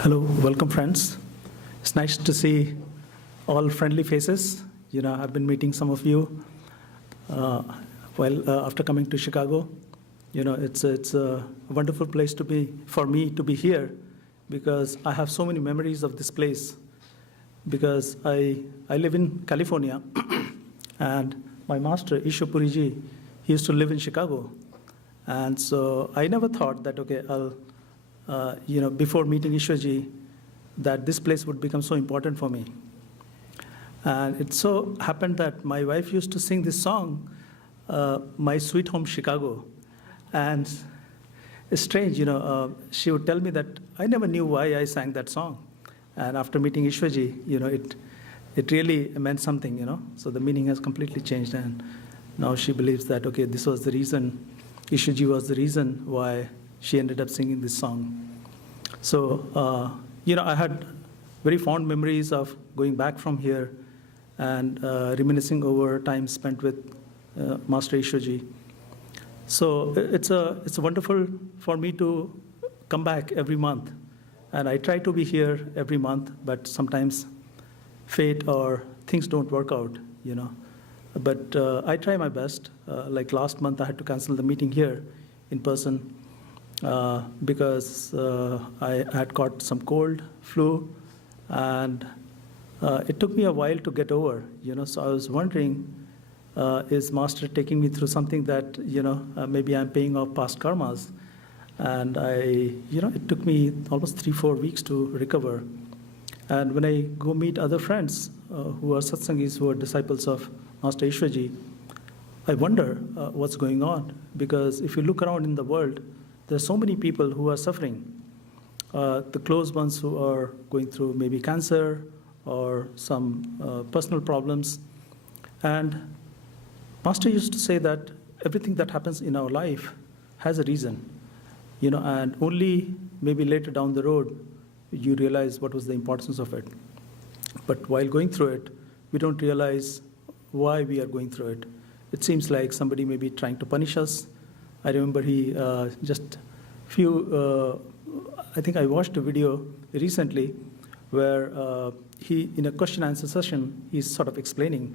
Hello, welcome friends. It's nice to see all friendly faces. I've been meeting some of you after coming to Chicago. It's a wonderful place to be, for me to be here, because I have so many memories of this place. Because I live in California, and my master, Isho Puriji, he used to live in Chicago. And so I never thought that, okay, before meeting Ishwaji, that this place would become so important for me. And it so happened that my wife used to sing this song, My Sweet Home Chicago. And it's strange, she would tell me that I never knew why I sang that song. And after meeting Ishwaji, it really meant something, So the meaning has completely changed. And now she believes that, okay, this was the reason, Ishwaji was the reason why she ended up singing this song. So, I had very fond memories of going back from here and reminiscing over time spent with Master Ishwaji. So it's a wonderful for me to come back every month. And I try to be here every month, but sometimes fate or things don't work out, But I try my best. Like last month, I had to cancel the meeting here in person because I had caught some cold, flu, and it took me a while to get over, So I was wondering, is Master taking me through something that, maybe I'm paying off past karmas? And it took me almost 3-4 weeks to recover. And when I go meet other friends who are satsangis, who are disciples of Master Ishwaji, I wonder what's going on. Because if you look around in the world, there are so many people who are suffering. The close ones who are going through maybe cancer or some personal problems. And Master used to say that everything that happens in our life has a reason. And only maybe later down the road, you realize what was the importance of it. But while going through it, we don't realize why we are going through it. It seems like somebody may be trying to punish us. I remember I think I watched a video recently where he, in a question answer session, he's sort of explaining,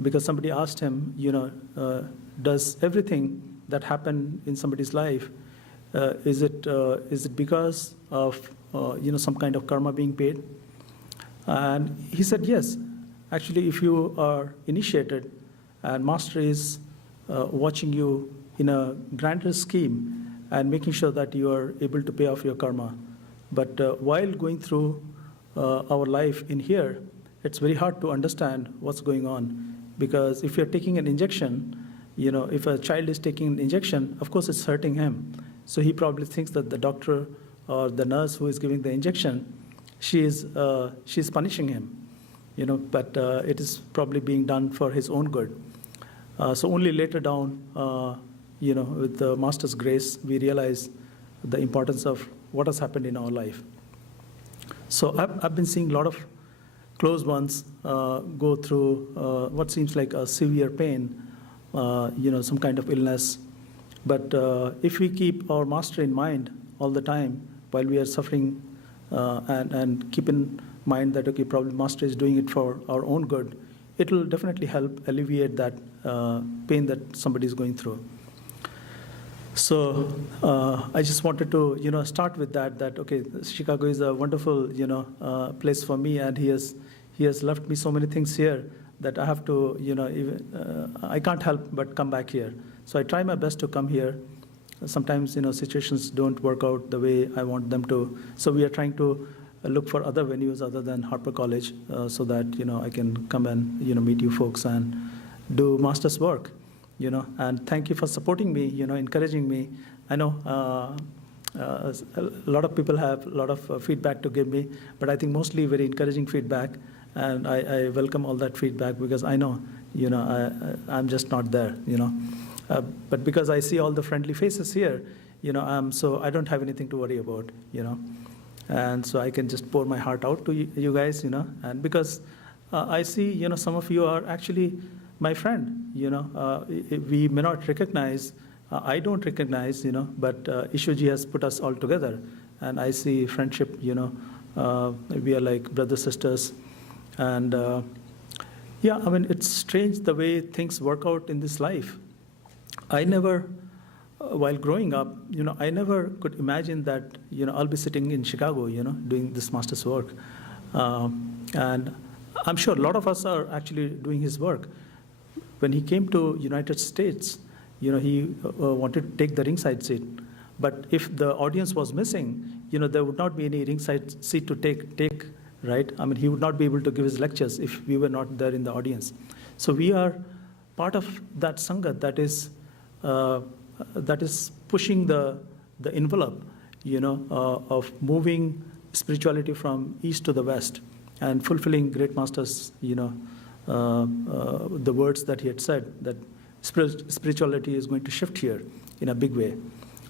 because somebody asked him, does everything that happened in somebody's life, is it because of some kind of karma being paid? And he said, yes. Actually, if you are initiated and Master is watching you in a grander scheme and making sure that you are able to pay off your karma. But while going through our life in here, it's very hard to understand what's going on. Because if you're taking an injection, if a child is taking an injection, of course it's hurting him. So he probably thinks that the doctor or the nurse who is giving the injection, she's punishing him, but it is probably being done for his own good. So only later down, with the Master's grace, we realize the importance of what has happened in our life. So I've been seeing a lot of close ones go through what seems like a severe pain, some kind of illness. But if we keep our Master in mind all the time while we are suffering and keep in mind that, okay, probably Master is doing it for our own good, it will definitely help alleviate that pain that somebody is going through. So I just wanted to, start with that, okay, Chicago is a wonderful, place for me, and he has left me so many things here that I have to, I can't help but come back here. So I try my best to come here. Sometimes, situations don't work out the way I want them to. So we are trying to look for other venues other than Harper College so that, I can come and, meet you folks and do Master's work, And thank you for supporting me, encouraging me. I know a lot of people have a lot of feedback to give me, but I think mostly very encouraging feedback. And I welcome all that feedback because I know, I'm just not there, But because I see all the friendly faces here, so I don't have anything to worry about, And so I can just pour my heart out to you guys, And because I see, some of you are actually my friend, We may not recognize, I don't recognize, but Ishwaji has put us all together. and I see friendship, we are like brothers, sisters. And yeah, I mean, it's strange the way things work out in this life. I never, while growing up, I never could imagine that, I'll be sitting in Chicago, doing this master's work. And I'm sure a lot of us are actually doing his work. When he came to United States, he wanted to take the ringside seat. But if the audience was missing, there would not be any ringside seat to take, right? I mean, he would not be able to give his lectures if we were not there in the audience. So we are part of that Sangha that is pushing the envelope, of moving spirituality from east to the west and fulfilling great masters, the words that he had said, that spirituality is going to shift here in a big way.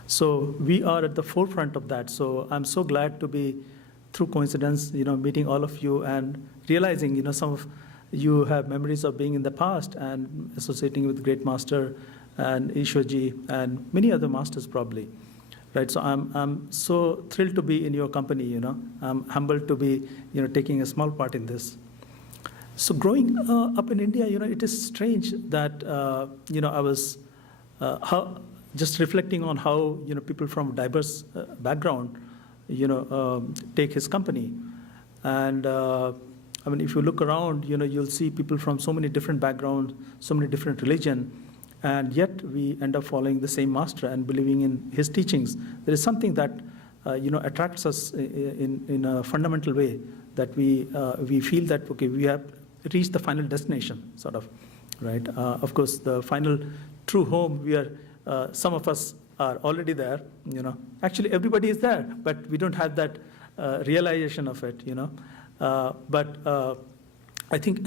So we are at the forefront of that. So I'm so glad to be, through coincidence, meeting all of you and realizing, some of you have memories of being in the past and associating with great master and Ishwarji and many other masters probably, right? So I'm so thrilled to be in your company, I'm humbled to be, taking a small part in this. So growing up in India, it is strange that, I was just reflecting on how, people from diverse background, take his company. And I mean, if you look around, you'll see people from so many different backgrounds, so many different religions, and yet we end up following the same master and believing in his teachings. There is something that, attracts us in a fundamental way, that we feel that, okay, we have reached the final destination, sort of, right? Of course, the final true home, we are, some of us are already there, Actually, everybody is there, but we don't have that realization of it, But I think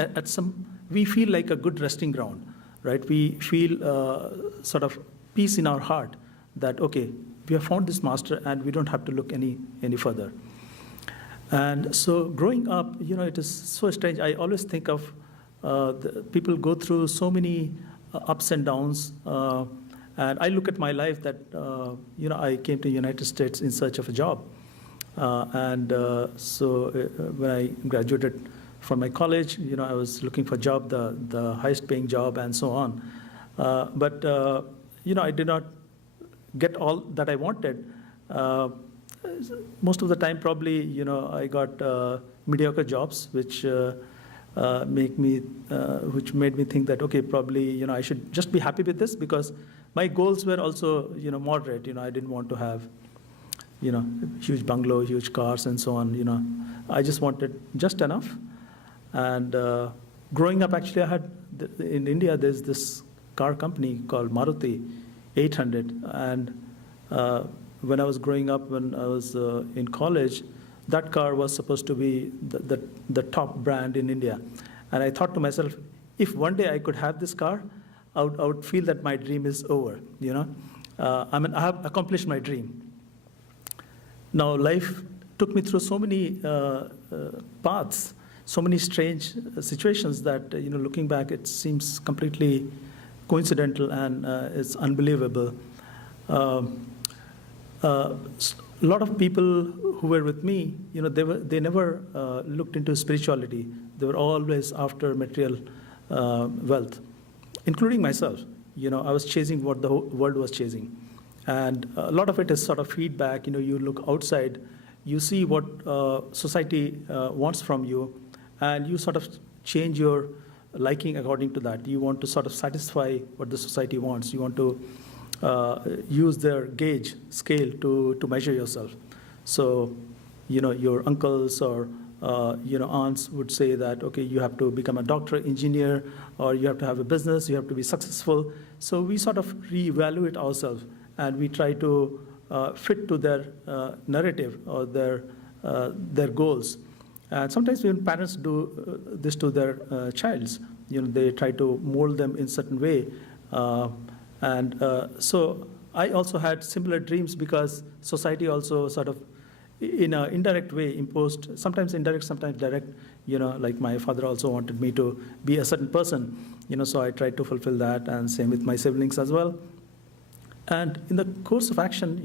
we feel like a good resting ground, right? We feel sort of peace in our heart that, okay, we have found this master and we don't have to look any further. And so growing up, it is so strange. I always think of people go through so many ups and downs. And I look at my life that, I came to the United States in search of a job. So when I graduated from my college, I was looking for a job, the highest paying job and so on. But I did not get all that I wanted. Most of the time, probably, I got mediocre jobs, which made me think that, okay, probably, I should just be happy with this, because my goals were also, moderate. I didn't want to have, huge bungalow, huge cars, and so on. I just wanted just enough. And growing up, actually, I had in India. There's this car company called Maruti 800, and when I was growing up, when I was in college, that car was supposed to be the top brand in India. And I thought to myself, if one day I could have this car, I would feel that my dream is over, I mean, I have accomplished my dream. Now, life took me through so many paths, so many strange situations that, looking back, it seems completely coincidental and it's unbelievable. A lot of people who were with me, they never looked into spirituality. They were always after material wealth, including myself. I was chasing what the whole world was chasing. And a lot of it is sort of feedback. You look outside, you see what society wants from you, and you sort of change your liking according to that. You want to sort of satisfy what the society wants. You want to use their gauge scale to measure yourself. So, your uncles or aunts would say that, okay, you have to become a doctor, engineer, or you have to have a business, you have to be successful. So we sort of reevaluate ourselves, and we try to fit to their narrative or their goals. And sometimes even parents do this to their childs. They try to mold them in a certain way. So I also had similar dreams, because society also sort of, in an indirect way, imposed, sometimes indirect, sometimes direct, like my father also wanted me to be a certain person, so I tried to fulfill that, and same with my siblings as well. And in the course of action,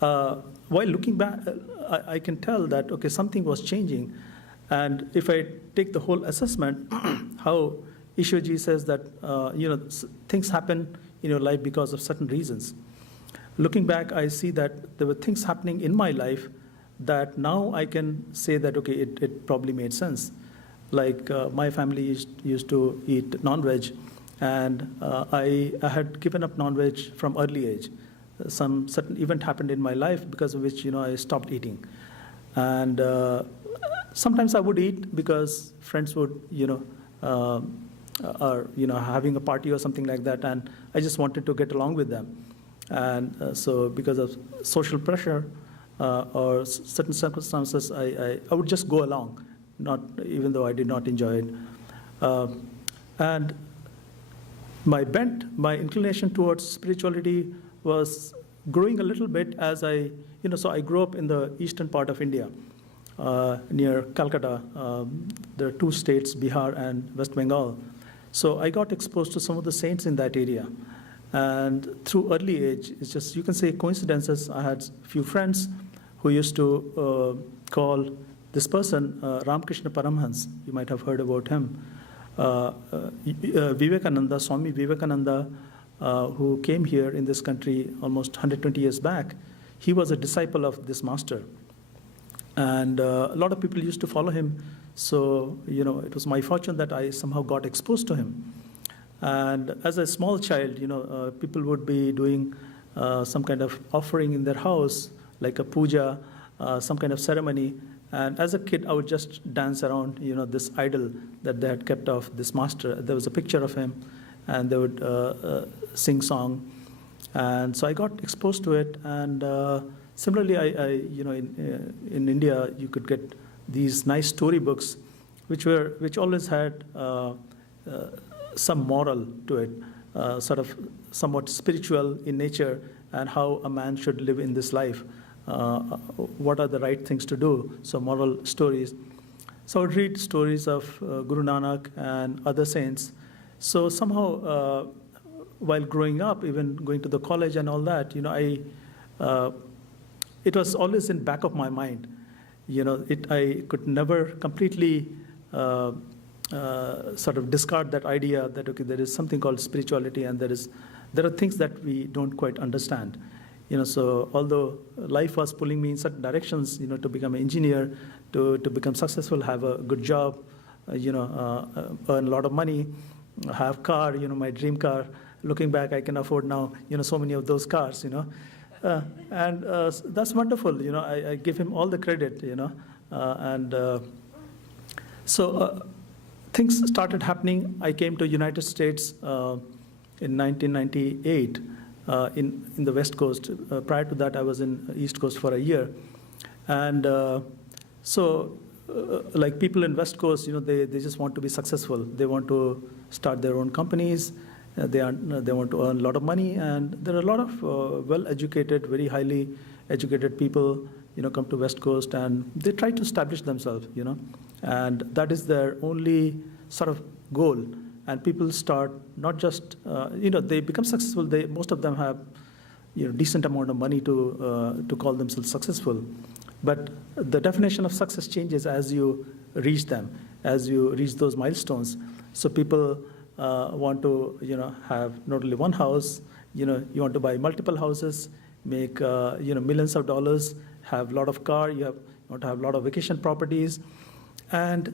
while looking back, I can tell that, okay, something was changing. And if I take the whole assessment, how Ishwaji says that, things happen in your life because of certain reasons. Looking back, I see that there were things happening in my life that now I can say that, okay, it probably made sense. Like my family used to eat non-veg, and I had given up non-veg from early age. Some certain event happened in my life because of which, I stopped eating. And sometimes I would eat because friends would, having a party or something like that, and I just wanted to get along with them. And so because of social pressure or certain circumstances, I would just go along, even though I did not enjoy it. And my inclination towards spirituality was growing a little bit as so I grew up in the eastern part of India, near Calcutta. There are two states, Bihar and West Bengal. So I got exposed to some of the saints in that area. And through early age, it's just, you can say coincidences. I had a few friends who used to call this person Ramakrishna Paramhans. You might have heard about him. Vivekananda, Swami Vivekananda, who came here in this country almost 120 years back, he was a disciple of this master. And a lot of people used to follow him. So, it was my fortune that I somehow got exposed to him. And as a small child, people would be doing some kind of offering in their house, like a puja, some kind of ceremony. And as a kid, I would just dance around, this idol that they had kept of this master. There was a picture of him, and they would sing song. And so I got exposed to it. And similarly, in India, you could get these nice storybooks, which always had some moral to it, sort of somewhat spiritual in nature, and how a man should live in this life. What are the right things to do? So moral stories. So I would read stories of Guru Nanak and other saints. So somehow, while growing up, even going to the college and all that, it was always in back of my mind. I could never completely sort of discard that idea that, okay, there is something called spirituality, and there are things that we don't quite understand. So although life was pulling me in certain directions, to become an engineer, to become successful, have a good job, earn a lot of money, have car, my dream car. Looking back, I can afford now, so many of those cars, and that's wonderful. I give him all the credit, so things started happening. I came to United States in 1998 in the West Coast. Prior to that, I was in East Coast for a year. And like people in West Coast, they just want to be successful. They want to start their own companies. They want to earn a lot of money. And there are a lot of well-educated, very highly educated people, come to West Coast, and they try to establish themselves, and that is their only sort of goal. And people start not just, they become successful. Most of them have, decent amount of money to call themselves successful. But the definition of success changes as you reach them, as you reach those milestones. So people want to, have not only one house. You want to buy multiple houses, make millions of dollars, have a lot of car. You want to have a lot of vacation properties. And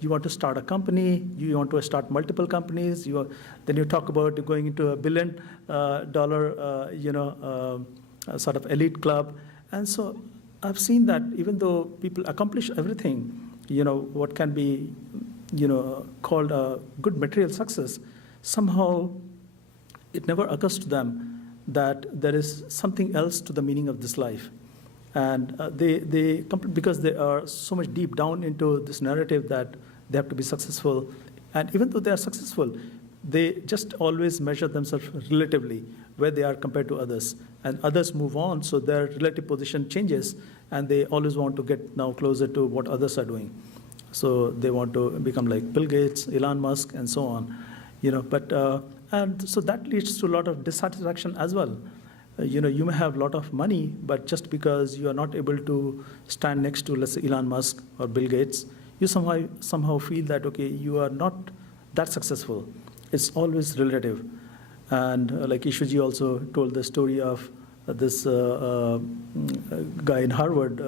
you want to start a company, you want to start multiple companies, then you talk about going into $1 billion, sort of elite club. And so I've seen that even though people accomplish everything, what can be, called a good material success, somehow it never occurs to them that there is something else to the meaning of this life. And because they are so much deep down into this narrative that they have to be successful. And even though they are successful, they just always measure themselves relatively, where they are compared to others. And others move on, so their relative position changes, and they always want to get now closer to what others are doing. So they want to become like Bill Gates, Elon Musk, and so on. And so that leads to a lot of dissatisfaction as well. you may have a lot of money, but just because you are not able to stand next to, let's say, Elon Musk or Bill Gates, you somehow feel that, okay, you are not that successful. It's always relative. And like Ishuji also told the story of this guy in Harvard,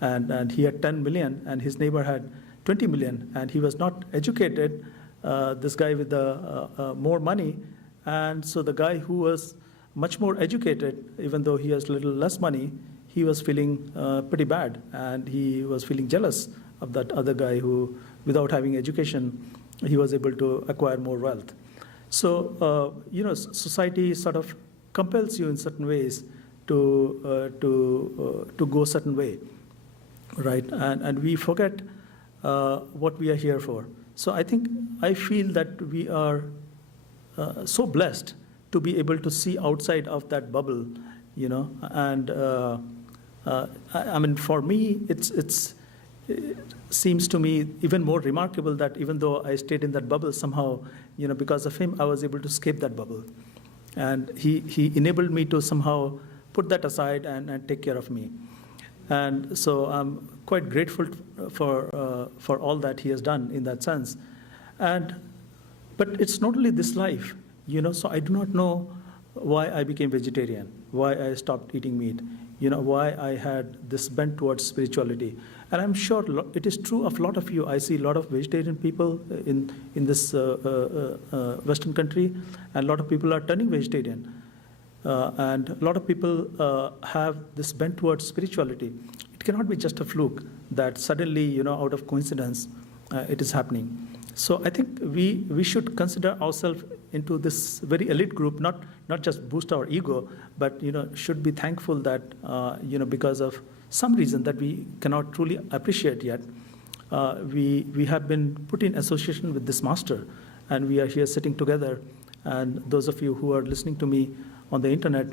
and he had 10 million, and his neighbor had 20 million, and he was not educated, this guy with the more money. And so the guy who was much more educated, even though he has a little less money, he was feeling pretty bad, and he was feeling jealous of that other guy who, without having education, he was able to acquire more wealth. So, society sort of compels you in certain ways to go a certain way, right? And we forget what we are here for. So I feel that we are so blessed to be able to see outside of that bubble, and I mean, for me, it seems to me even more remarkable that even though I stayed in that bubble, somehow, because of him, I was able to escape that bubble. And he enabled me to somehow put that aside and take care of me. And so I'm quite grateful for all that he has done in that sense. But it's not only this life, so I do not know why I became vegetarian, why I stopped eating meat, why I had this bent towards spirituality. And I'm sure it is true of a lot of you. I see a lot of vegetarian people in this Western country, and a lot of people are turning vegetarian. And a lot of people have this bent towards spirituality. It cannot be just a fluke that suddenly, out of coincidence, it is happening. So I think we should consider ourselves into this very elite group, not just boost our ego, but should be thankful that because of some reason that we cannot truly appreciate yet, we have been put in association with this master, and we are here sitting together. And those of you who are listening to me on the internet,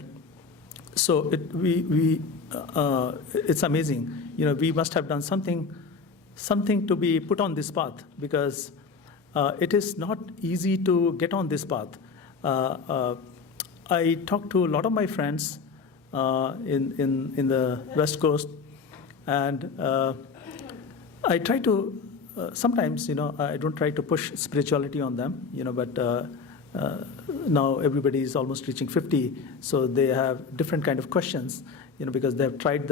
so it's amazing. We must have done something to be put on this path, because it is not easy to get on this path. I talked to a lot of my friends in the West Coast, and I try to sometimes, I don't try to push spirituality on them, but now everybody is almost reaching 50, so they have different kind of questions, because they have tried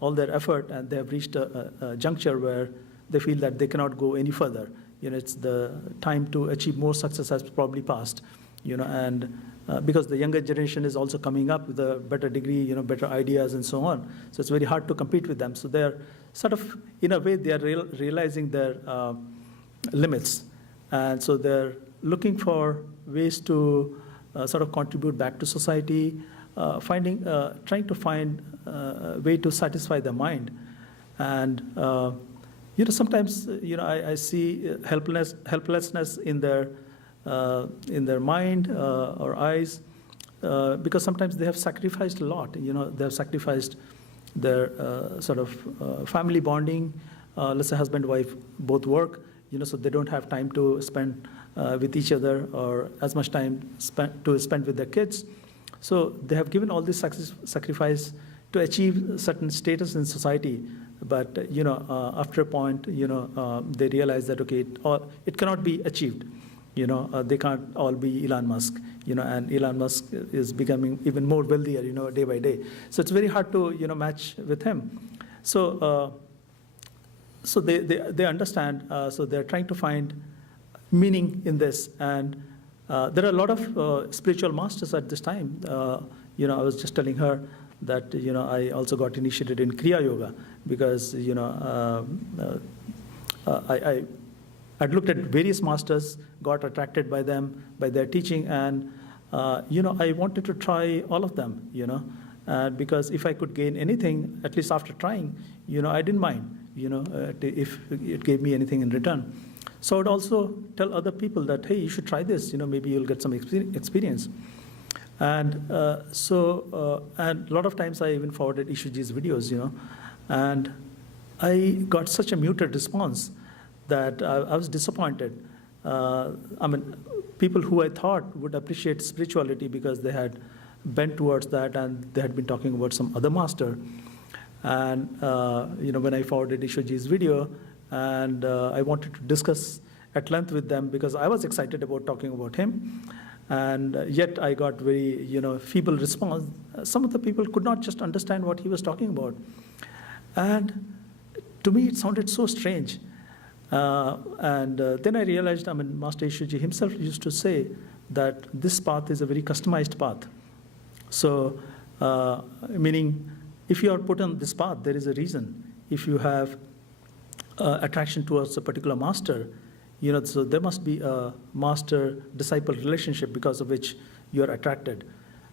all their effort, and they have reached a juncture where they feel that they cannot go any further. It's the time to achieve more success has probably passed, and because the younger generation is also coming up with a better degree, better ideas and so on. So it's very hard to compete with them. So they're sort of, in a way, they are realizing their limits. And so they're looking for ways to sort of contribute back to society, trying to find a way to satisfy their mind. And sometimes I see helplessness in their mind or eyes, because sometimes they have sacrificed a lot. They have sacrificed their sort of family bonding. Let's say husband, wife both work, so they don't have time to spend with each other, or as much time to spend with their kids. So they have given all this sacrifice to achieve certain status in society. But after a point, they realize that, okay, it cannot be achieved. They can't all be Elon Musk. And Elon Musk is becoming even more wealthier, day by day. So it's very hard to match with him. So they understand. So they're trying to find meaning in this. And there are a lot of spiritual masters at this time. I was just telling her that I also got initiated in Kriya Yoga, because I'd looked at various masters, got attracted by them, by their teaching, and I wanted to try all of them, because if I could gain anything, at least after trying, I didn't mind, if it gave me anything in return. So I would also tell other people that, hey, you should try this, maybe you'll get some experience. And and a lot of times I even forwarded Ishuji's videos, and I got such a muted response that I was disappointed. I mean, people who I thought would appreciate spirituality because they had bent towards that, and they had been talking about some other master. And when I forwarded Ishoji's video, and I wanted to discuss at length with them because I was excited about talking about him, and yet I got very feeble response. Some of the people could not just understand what he was talking about, and to me it sounded so strange. Then I realized, Master Ishoji himself used to say that this path is a very customized path. So, meaning, if you are put on this path, there is a reason. If you have attraction towards a particular master, so there must be a master-disciple relationship because of which you are attracted.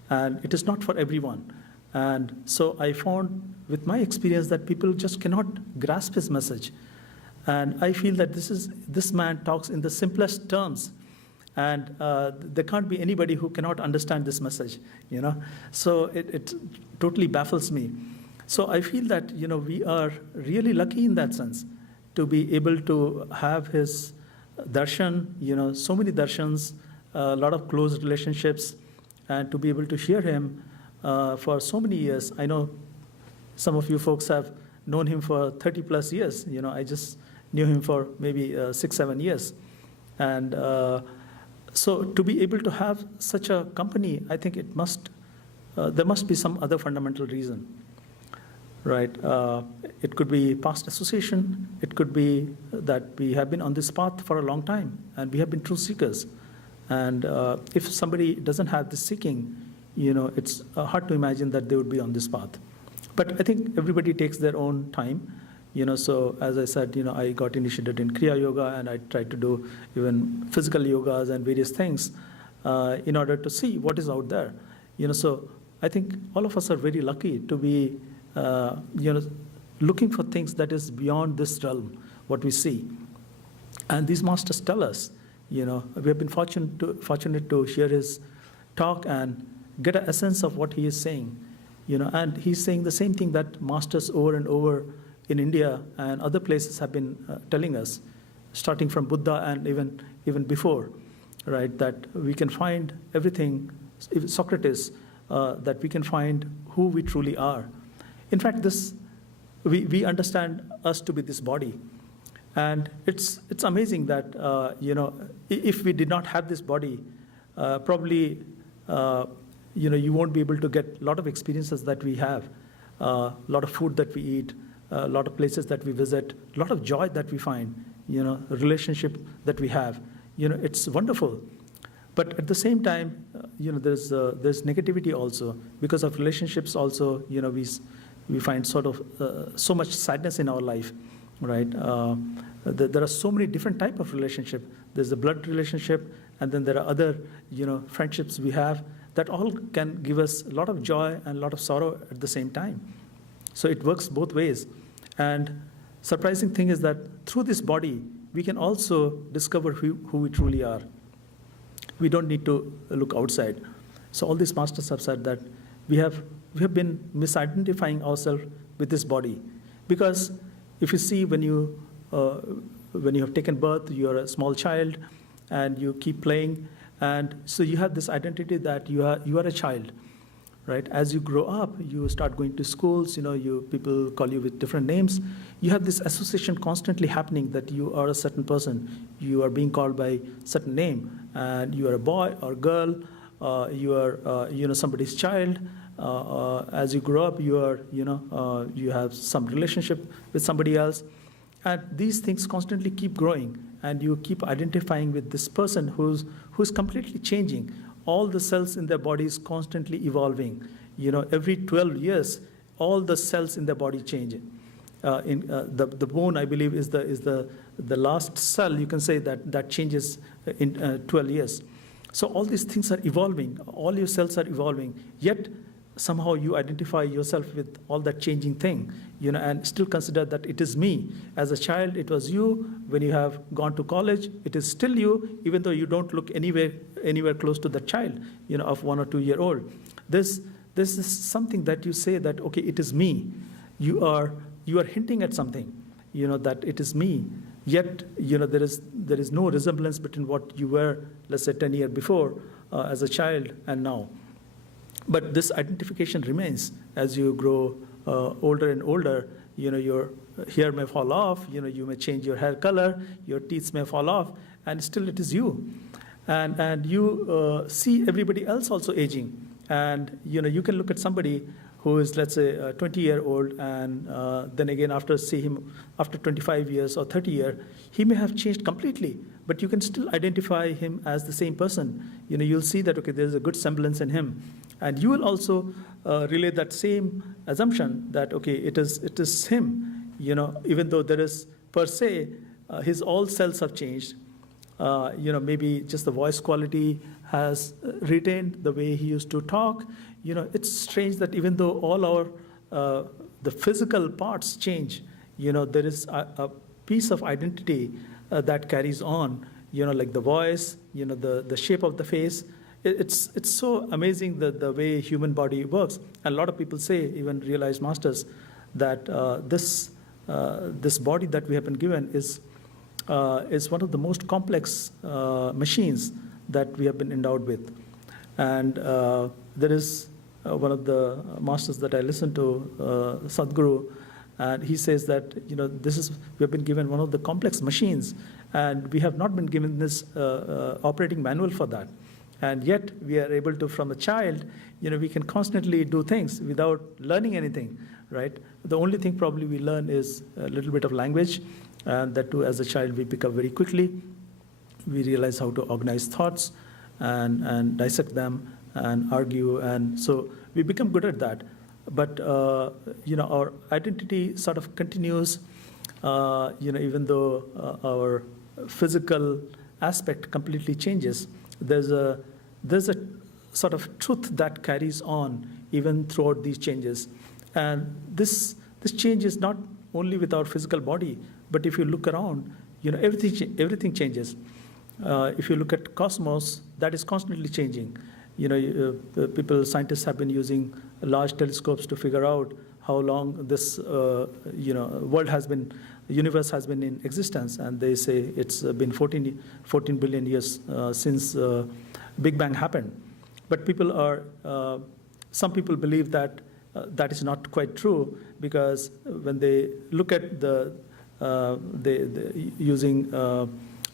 And it is not for everyone. And so I found with my experience that people just cannot grasp his message. And I feel that this man talks in the simplest terms. And there can't be anybody who cannot understand this message, So it totally baffles me. So I feel that, we are really lucky in that sense to be able to have his darshan, so many darshans, a lot of close relationships, and to be able to hear him for so many years. I know some of you folks have known him for 30 plus years. I just knew him for maybe 6-7 years. And so to be able to have such a company, I think there must be some other fundamental reason, right? It could be past association. It could be that we have been on this path for a long time, and we have been true seekers. And if somebody doesn't have this seeking, it's hard to imagine that they would be on this path. But I think everybody takes their own time. So as I said, I got initiated in Kriya Yoga, and I tried to do even physical yogas and various things in order to see what is out there. So I think all of us are very lucky to be, looking for things that is beyond this realm, what we see. And these masters tell us, we have been fortunate to hear his talk and get a sense of what he is saying. And he's saying the same thing that masters over and over in India and other places have been telling us, starting from Buddha and even before, right? That we can find everything, even Socrates, that we can find who we truly are. In fact, we understand us to be this body, and it's amazing that if we did not have this body, probably you won't be able to get a lot of experiences that we have, a lot of food that we eat, a lot of places that we visit, a lot of joy that we find, relationship that we have. It's wonderful. But at the same time, there's negativity also. Because of relationships also, we find sort of so much sadness in our life, right? There are so many different types of relationship. There's the blood relationship, and then there are other, friendships we have that all can give us a lot of joy and a lot of sorrow at the same time. So it works both ways. And surprising thing is that through this body, we can also discover who we truly are. We don't need to look outside. So all these masters have said that we have been misidentifying ourselves with this body. Because if you see when you have taken birth, you're a small child, and you keep playing, and so you have this identity that you are a child. Right? As you grow up, you start going to schools, people call you with different names. You have this association constantly happening that you are a certain person. You are being called by certain name, and you are a boy or girl, you are, somebody's child. As you grow up, you are, you have some relationship with somebody else. And these things constantly keep growing, and you keep identifying with this person who's completely changing. All the cells in their body is constantly evolving. Every 12 years, all the cells in their body change. The bone, I believe, is the last cell, you can say, that changes in 12 years. So all these things are evolving. All your cells are evolving. Yet somehow you identify yourself with all that changing thing, and still consider that it is me. As a child, it was you. When you have gone to college, it is still you, even though you don't look anywhere close to that child, of 1 or 2 year old. This is something that you say that, okay, it is me. You are hinting at something, that it is me. Yet, there is no resemblance between what you were, let's say, 10 years before as a child and now. But this identification remains as you grow older and older. Your hair may fall off, you may change your hair color, your teeth may fall off, and still it is you. And you see everybody else also aging. And you can look at somebody who is, let's say, 20-year-old, and then again after see him after 25 years or 30 years, he may have changed completely, but you can still identify him as the same person. You'll see that, okay, there's a good semblance in him. And you will also relay that same assumption that, okay, it is him, even though there is per se, his all cells have changed. Maybe just the voice quality has retained the way he used to talk. It's strange that even though all our, the physical parts change, there is a piece of identity that carries on, like the voice, the shape of the face. It's so amazing the way human body works. And a lot of people say, even realized masters, that this body that we have been given is one of the most complex machines that we have been endowed with. And there is one of the masters that I listen to, Sadhguru, and he says that we have been given one of the complex machines, and we have not been given this operating manual for that. And yet we are able to, from a child, we can constantly do things without learning anything, right? The only thing probably we learn is a little bit of language, and that too, as a child, we pick up very quickly. We realize how to organize thoughts and dissect them and argue, and so we become good at that. But our identity sort of continues, even though our physical aspect completely changes. There's a sort of truth that carries on even throughout these changes, and this change is not only with our physical body, but if you look around, everything changes. If you look at cosmos, that is constantly changing. Scientists have been using large telescopes to figure out how long this universe has been in existence, and they say it's been 14 billion years since Big Bang happened. But some people believe that that is not quite true, because when they look at using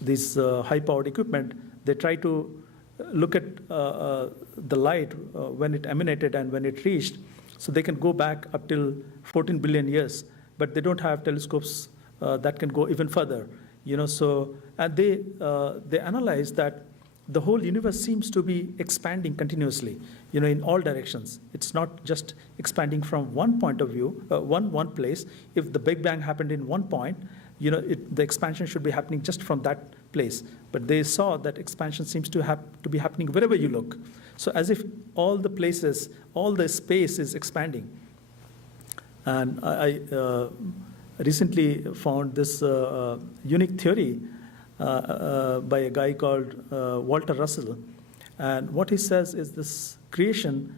this high-powered equipment, they try to look at the light when it emanated and when it reached, so they can go back up till 14 billion years, but they don't have telescopes that can go even further. And they analyze that the whole universe seems to be expanding continuously, in all directions. It's not just expanding from one point of view, one place. If the Big Bang happened in one point, the expansion should be happening just from that place. But they saw that expansion seems to be happening wherever you look. So as if all the places, all the space is expanding. And I recently found this unique theory by a guy called Walter Russell. And what he says is this creation,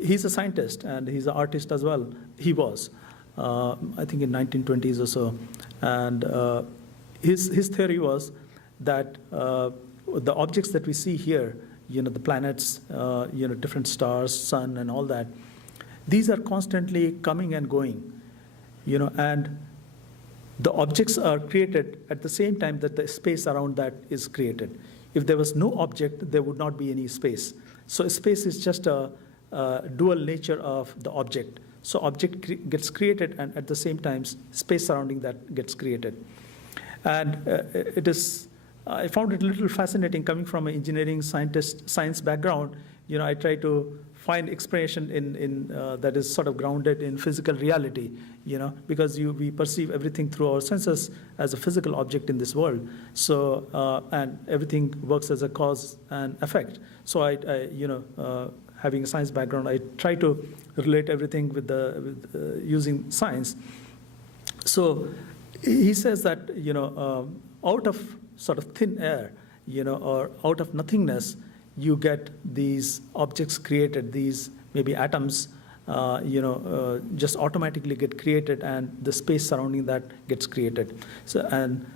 he's a scientist and he's an artist as well. He was, I think in 1920s or so. And his theory was that the objects that we see here, the planets, different stars, sun and all that, these are constantly coming and going, and the objects are created at the same time that the space around that is created. If there was no object, there would not be any space. So space is just a dual nature of the object. So object gets created, and at the same time, space surrounding that gets created. And I found it a little fascinating coming from an engineering science background. I try to find explanation in that is sort of grounded in physical reality, because we perceive everything through our senses as a physical object in this world. So, and everything works as a cause and effect. So having a science background, I try to relate everything with using science. So he says that, out of sort of thin air, or out of nothingness, you get these objects created, these maybe atoms, just automatically get created, and the space surrounding that gets created. So, and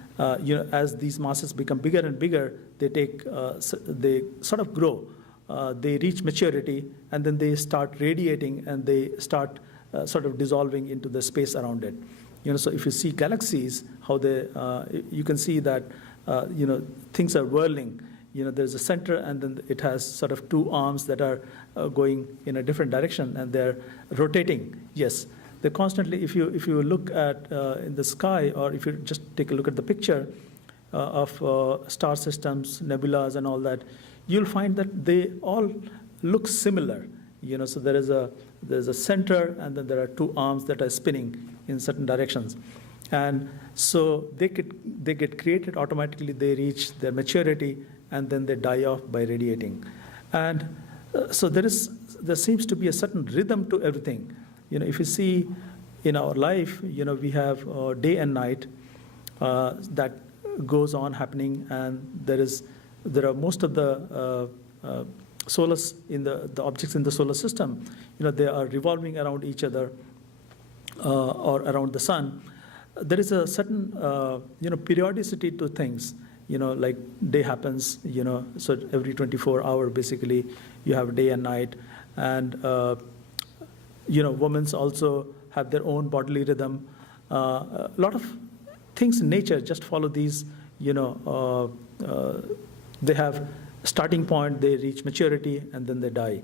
as these masses become bigger and bigger, they sort of grow. they reach maturity, and then they start radiating, and they start sort of dissolving into the space around it. So if you see galaxies, how they, you can see that, things are whirling. There's a center, and then it has sort of two arms that are going in a different direction, and they're rotating. Yes, they're constantly, if you look at in the sky, or if you just take a look at the picture of star systems, nebulas, and all that, you'll find that they all look similar. So there's a center, and then there are two arms that are spinning in certain directions. And so they get created automatically, they reach their maturity, and then they die off by radiating. And so there seems to be a certain rhythm to everything. If you see in our life, we have day and night that goes on happening, and there are most of the the objects in the solar system, they are revolving around each other or around the sun. There is a certain periodicity to things. Like day happens, so every 24 hours, basically, you have day and night. And, women also have their own bodily rhythm. A lot of things in nature just follow these, they have starting point, they reach maturity, and then they die.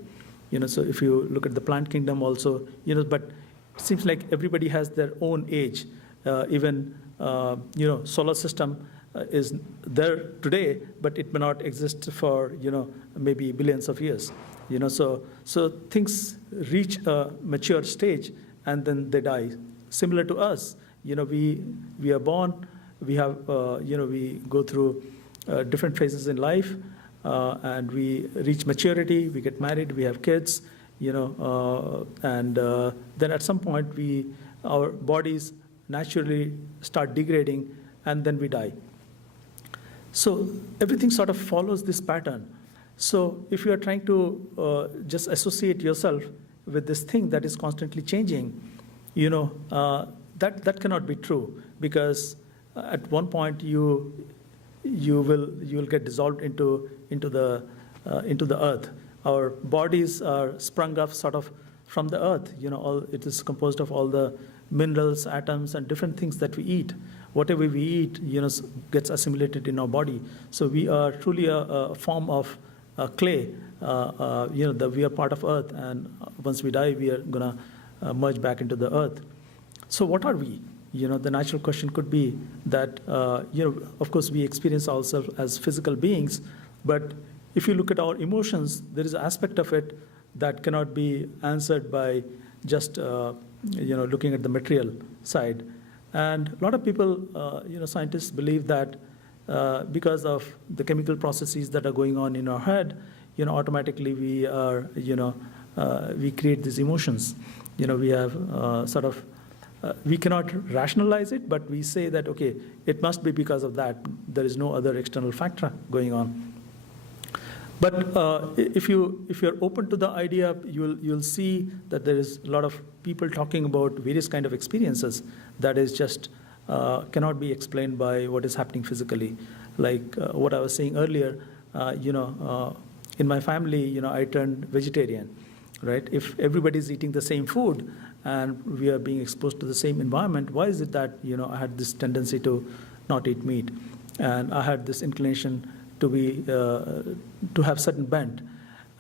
So if you look at the plant kingdom also, but it seems like everybody has their own age. Even, solar system is there today, but it may not exist for, maybe billions of years. So things reach a mature stage, and then they die. Similar to us, we are born, we have, we go through different phases in life, and we reach maturity, we get married, we have kids, and then at some point our bodies naturally start degrading, and then we die. So everything sort of follows this pattern. So if you are trying to just associate yourself with this thing that is constantly changing, that cannot be true, because at one point you will get dissolved into the earth. Our bodies are sprung up sort of from the earth. It is composed of all the minerals, atoms, and different things that we eat. Whatever we eat, gets assimilated in our body. So we are truly a form of clay. That we are part of earth, and once we die, we are gonna merge back into the earth. So what are we? The natural question could be that, of course, we experience ourselves as physical beings, but if you look at our emotions, there is an aspect of it that cannot be answered by just, looking at the material side. And a lot of people, scientists believe that because of the chemical processes that are going on in our head, automatically we are, we create these emotions. We have sort of, we cannot rationalize it, but we say that, okay, it must be because of that. There is no other external factor going on. But if you're open to the idea, you'll see that there is a lot of people talking about various kind of experiences that is just cannot be explained by what is happening physically. Like what I was saying earlier, in my family, I turned vegetarian, right? If everybody's eating the same food and we are being exposed to the same environment, why is it that, I had this tendency to not eat meat, and I had this inclination to have certain bent,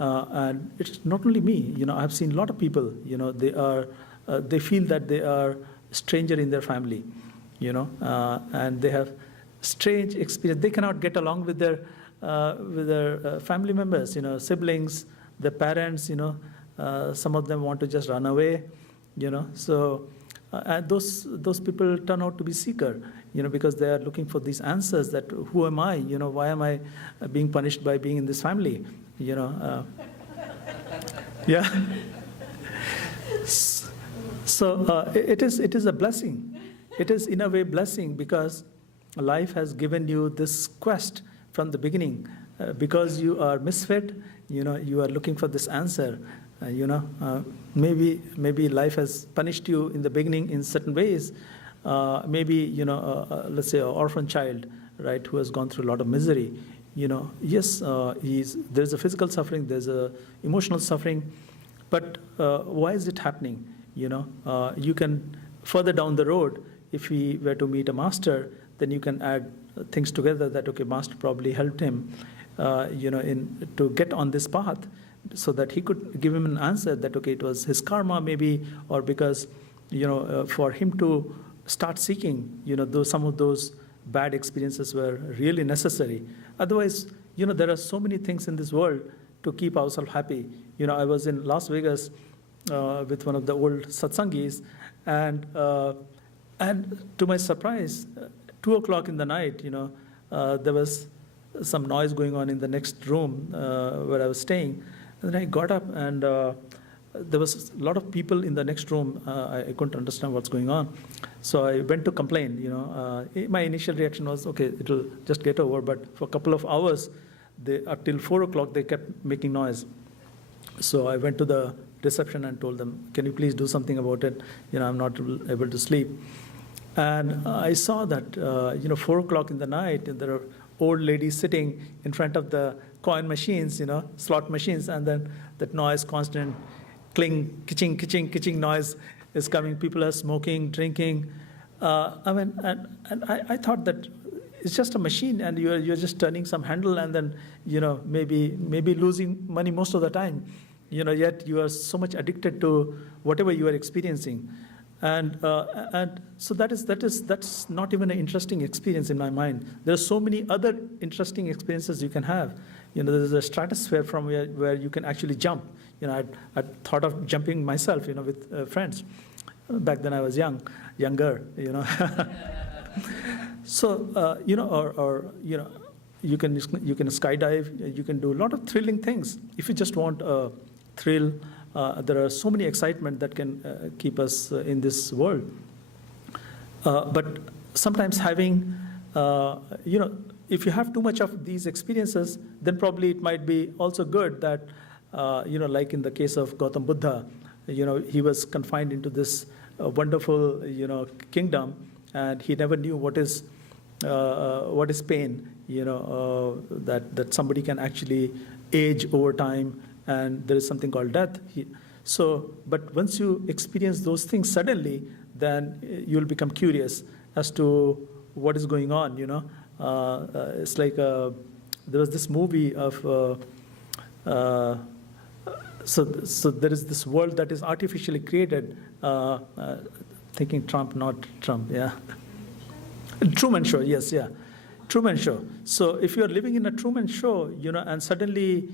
and it's not only me. I've seen a lot of people. They feel that they are stranger in their family, and they have strange experience. They cannot get along with their family members, siblings, their parents. Some of them want to just run away, So and those people turn out to be seeker, because they are looking for these answers that who am I? Why am I being punished by being in this family? Yeah. So it is a blessing. It is in a way blessing, because life has given you this quest from the beginning. Because you are misfit, you are looking for this answer. Maybe life has punished you in the beginning in certain ways. Maybe, let's say an orphan child, right, who has gone through a lot of misery, yes, there's a physical suffering, there's a emotional suffering, but why is it happening? You can further down the road, if we were to meet a master, then you can add things together that, okay, master probably helped him, to get on this path, so that he could give him an answer that, okay, it was his karma maybe, or because, for him to start seeking, some of those bad experiences were really necessary. Otherwise, there are so many things in this world to keep ourselves happy. I was in Las Vegas with one of the old satsangis, and to my surprise, 2 o'clock in the night, there was some noise going on in the next room where I was staying. And then I got up, and there was a lot of people in the next room. I couldn't understand what's going on. So I went to complain. My initial reaction was, okay, it'll just get over. But for a couple of hours, up till 4 o'clock, they kept making noise. So I went to the reception and told them, can you please do something about it? I'm not able to sleep. And I saw that, 4 o'clock in the night, and there are old ladies sitting in front of the coin machines, slot machines, and then that noise, constant cling, kitching, kitching, kitching noise is coming. People are smoking, drinking. I thought that it's just a machine, and you're just turning some handle, and then maybe losing money most of the time. Yet you are so much addicted to whatever you are experiencing. And so that's not even an interesting experience in my mind. There are so many other interesting experiences you can have. There's a stratosphere from where you can actually jump. I thought of jumping myself, with friends. Back then I was younger. So you can skydive. You can do a lot of thrilling things if you just want a thrill. There are so many excitement that can keep us in this world. But sometimes having, if you have too much of these experiences, then probably it might be also good that, like in the case of Gautam Buddha, he was confined into this wonderful, kingdom, and he never knew what is pain, that somebody can actually age over time, and there is something called death. But once you experience those things suddenly, then you'll become curious as to what is going on. It's like there was this movie of. So there is this world that is artificially created. Thinking Trump, not Trump. Yeah. Truman Show. Yes. Yeah. Truman Show. So if you are living in a Truman Show, and suddenly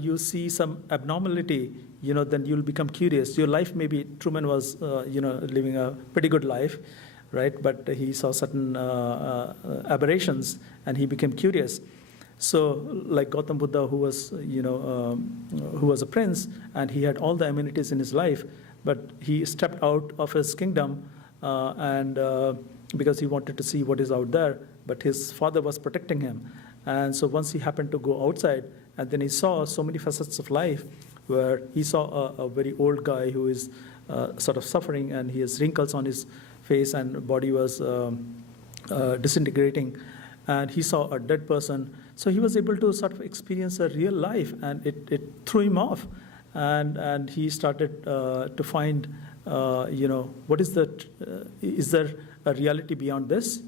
you see some abnormality, then you'll become curious. Your life, maybe Truman was, living a pretty good life, right? But he saw certain aberrations, and he became curious. So, like Gautam Buddha, who was a prince, and he had all the amenities in his life, but he stepped out of his kingdom, and because he wanted to see what is out there, but his father was protecting him. And so once he happened to go outside, and then he saw so many facets of life, where he saw a very old guy who is sort of suffering, and he has wrinkles on his face, and body was disintegrating, and he saw a dead person. So he was able to sort of experience a real life, and it threw him off, and he started to find, what is that? Is there a reality beyond this?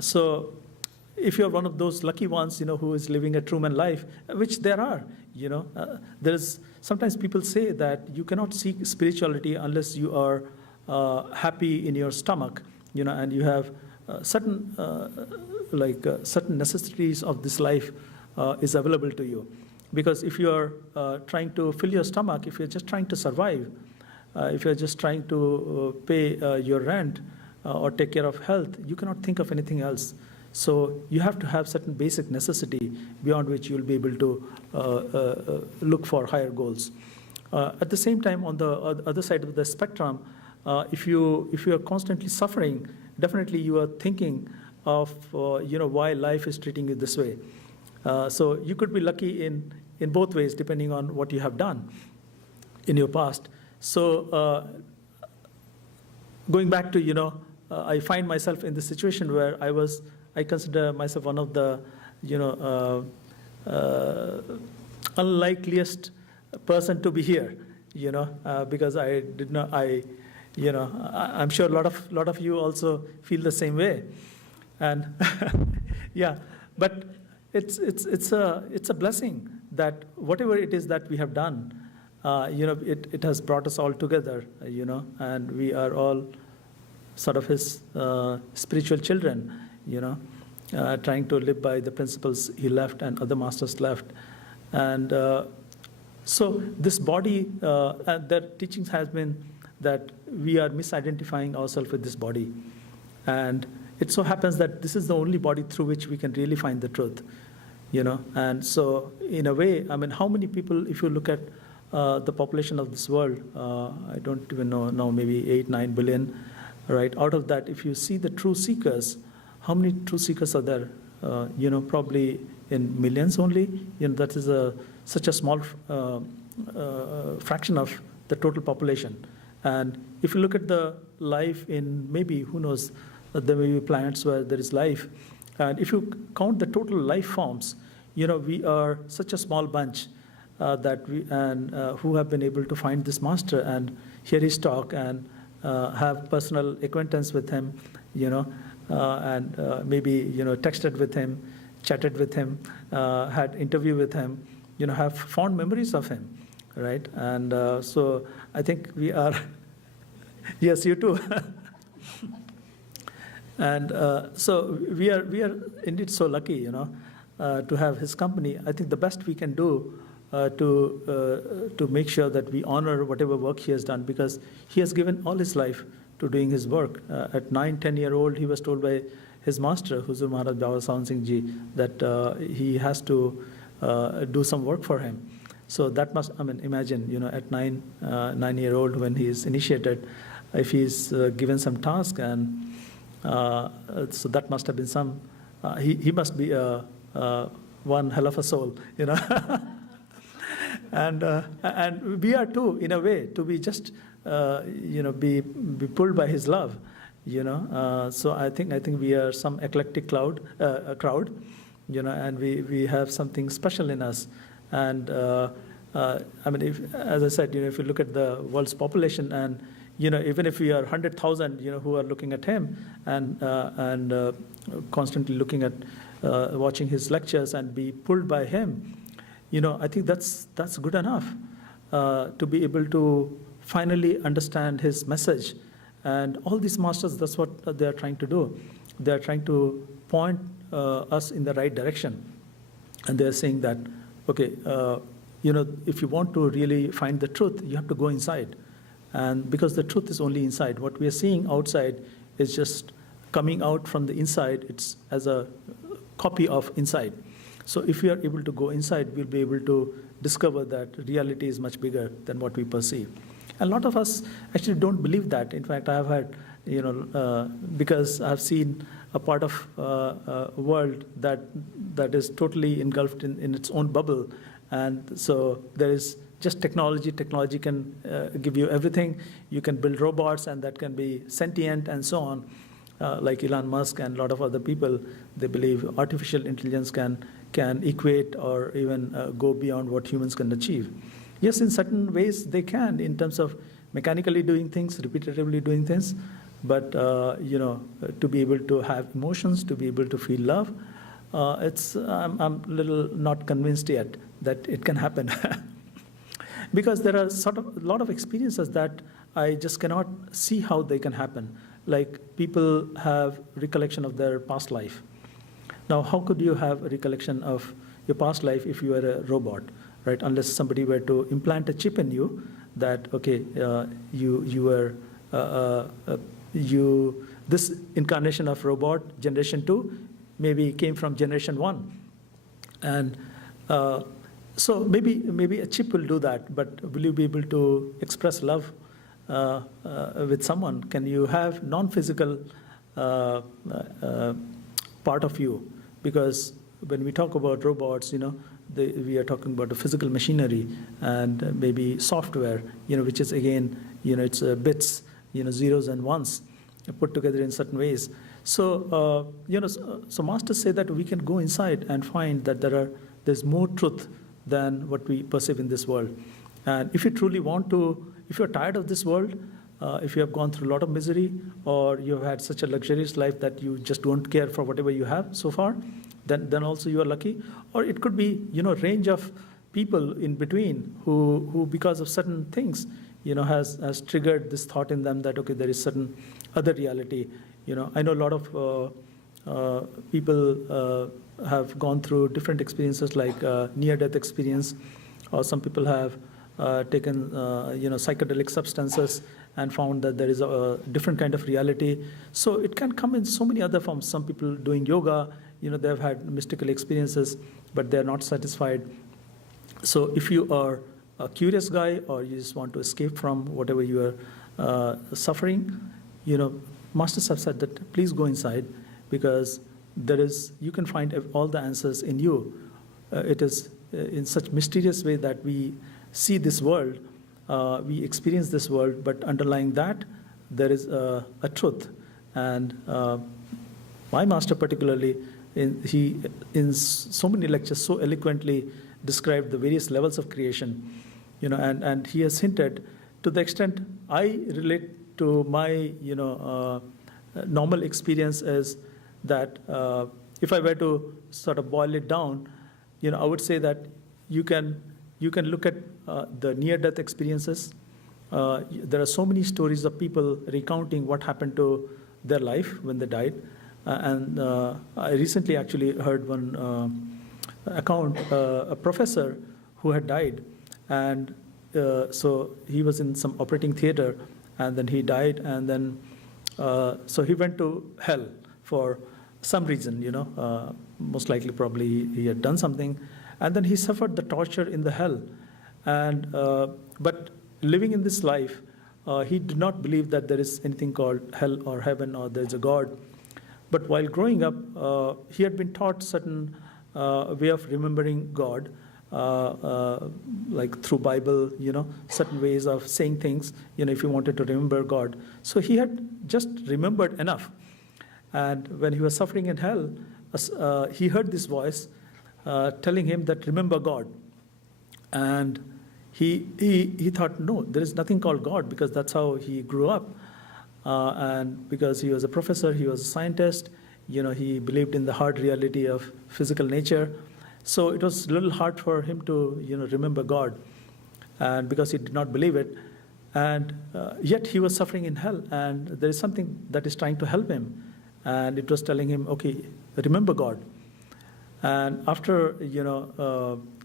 So if you're one of those lucky ones, who is living a Truman life, which there are, there's sometimes people say that you cannot seek spirituality unless you are happy in your stomach, and you have certain certain necessities of this life is available to you. Because if you are trying to fill your stomach, if you're just trying to survive, if you're just trying to pay your rent or take care of health, you cannot think of anything else. So you have to have certain basic necessity beyond which you'll be able to look for higher goals. At the same time, on the other side of the spectrum, if you are constantly suffering, definitely you are thinking of why life is treating you this way. So you could be lucky in both ways, depending on what you have done in your past. So going back to, I find myself in the situation where I consider myself one of the, unlikeliest person to be here, because I did not, I'm sure a lot of you also feel the same way. And yeah, but it's a blessing that whatever it is that we have done, it has brought us all together, and we are all sort of his spiritual children, trying to live by the principles he left and other masters left. And so this body, and their teachings has been that we are misidentifying ourselves with this body. And it so happens that this is the only body through which we can really find the truth, And so in a way, I mean, how many people, if you look at the population of this world, I don't even know now, maybe 8, 9 billion, right? Out of that, if you see the true seekers, how many true seekers are there? Probably in millions only. That is such a small fraction of the total population. And if you look at the life in maybe, who knows, there may be planets where there is life. And if you count the total life forms, we are such a small bunch who have been able to find this master and hear his talk and have personal acquaintance with him, and maybe, texted with him, chatted with him, had interview with him, have fond memories of him, right? And so I think we are, yes, you too. And so we are indeed so lucky, to have his company. I think the best we can do to make sure that we honor whatever work he has done, because he has given all his life to doing his work. At 9, 10-year-old, he was told by his master, Huzur Maharaj Baba Sawan Singh Ji, that he has to do some work for him. So that must, I mean, imagine, at 9-year-old when he is initiated, if he's given some task, and so that must have been some, he must be one hell of a soul, And we are too, in a way, to be just, be pulled by his love, So I think we are some eclectic crowd, and we have something special in us. And I mean, as I said, if you look at the world's population, and even if we are 100,000, who are looking at him and constantly looking at, watching his lectures and be pulled by him, I think that's good enough to be able to finally understand his message. And all these masters, that's what they are trying to do. They are trying to point us in the right direction. And they are saying that, okay, if you want to really find the truth, you have to go inside. And because the truth is only inside, what we are seeing outside is just coming out from the inside. It's as a copy of inside. So if we are able to go inside, we'll be able to discover that reality is much bigger than what we perceive. A lot of us actually don't believe that. In fact, I have had, because I've seen a part of a world that is totally engulfed in its own bubble. And so there is just technology. Technology can give you everything. You can build robots, and that can be sentient and so on. Like Elon Musk and a lot of other people, they believe artificial intelligence can equate or even go beyond what humans can achieve. Yes, in certain ways they can, in terms of mechanically doing things, repetitively doing things, but to be able to have emotions, to be able to feel love, I'm a little not convinced yet that it can happen. Because there are sort of a lot of experiences that I just cannot see how they can happen. Like people have recollection of their past life. Now, how could you have a recollection of your past life if you were a robot, right? Unless somebody were to implant a chip in you that, okay, this incarnation of robot, generation 2, maybe came from generation 1. And so maybe a chip will do that, but will you be able to express love with someone? Can you have non-physical part of you? Because when we talk about robots, we are talking about the physical machinery and maybe software, which is again, it's bits, zeros and ones, put together in certain ways. So, so masters say that we can go inside and find that there's more truth than what we perceive in this world. And if you truly want to, if you're tired of this world, if you have gone through a lot of misery, or you've had such a luxurious life that you just don't care for whatever you have so far, then also you are lucky. Or it could be, range of people in between who because of certain things, has triggered this thought in them that, okay, there is certain other reality. I know a lot of people have gone through different experiences like near-death experience, or some people have taken, psychedelic substances and found that there is a different kind of reality. So it can come in so many other forms. Some people doing yoga, they've had mystical experiences, but they're not satisfied. So if you are a curious guy, or you just want to escape from whatever you are suffering, masters have said that please go inside, because you can find all the answers in you. It is in such mysterious way that we see this world, we experience this world, but underlying that, there is a truth. And my master particularly, he in so many lectures so eloquently described the various levels of creation, and he has hinted, to the extent I relate to my, normal experience, is that if I were to sort of boil it down, I would say that you can look at the near-death experiences. There are so many stories of people recounting what happened to their life when they died. And I recently actually heard one account, a professor who had died. And so he was in some operating theater, and then he died. And then, so he went to hell for some reason, most likely probably he had done something. And then he suffered the torture in the hell. And, but living in this life, he did not believe that there is anything called hell or heaven, or there's a God. But while growing up, he had been taught certain way of remembering God, like through Bible, certain ways of saying things, if you wanted to remember God. So he had just remembered enough. And when he was suffering in hell, he heard this voice telling him that, remember God. And he thought, no, there is nothing called God, because that's how he grew up. And because he was a professor, he was a scientist, he believed in the hard reality of physical nature. So it was a little hard for him to, remember God, and because he did not believe it. And yet he was suffering in hell, and there is something that is trying to help him. And it was telling him, okay, remember God. And after,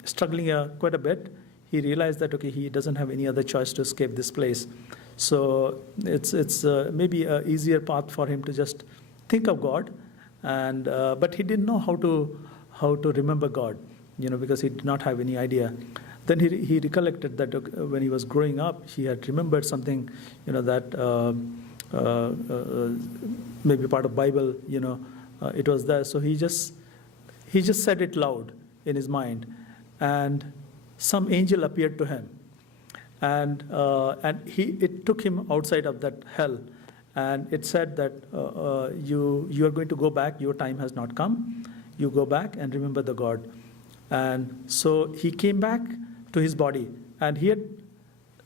struggling quite a bit, he realized that, okay, he doesn't have any other choice to escape this place. So it's maybe an easier path for him to just think of God, and but he didn't know how to remember God, because he did not have any idea. Then he recollected that when he was growing up, he had remembered something, that maybe part of Bible, it was there. So he just said it loud in his mind, and some angel appeared to him. And it took him outside of that hell, and it said that you are going to go back. Your time has not come. You go back and remember the God. And so he came back to his body, and he had,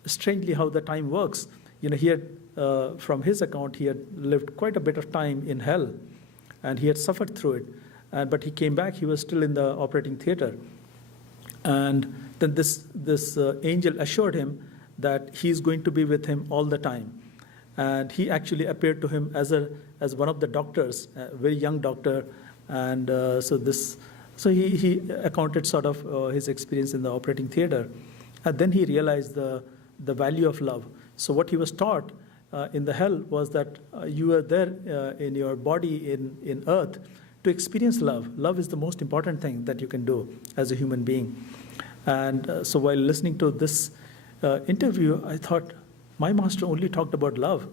strangely how the time works. He had, from his account, he had lived quite a bit of time in hell, and he had suffered through it. But he came back. He was still in the operating theater. And then this angel assured him that he's going to be with him all the time. And he actually appeared to him as one of the doctors, a very young doctor. And so he accounted sort of his experience in the operating theater. And then he realized the value of love. So what he was taught in the hell was that you are there in your body in earth to experience love. Love is the most important thing that you can do as a human being. And so while listening to this interview, I thought, my master only talked about love,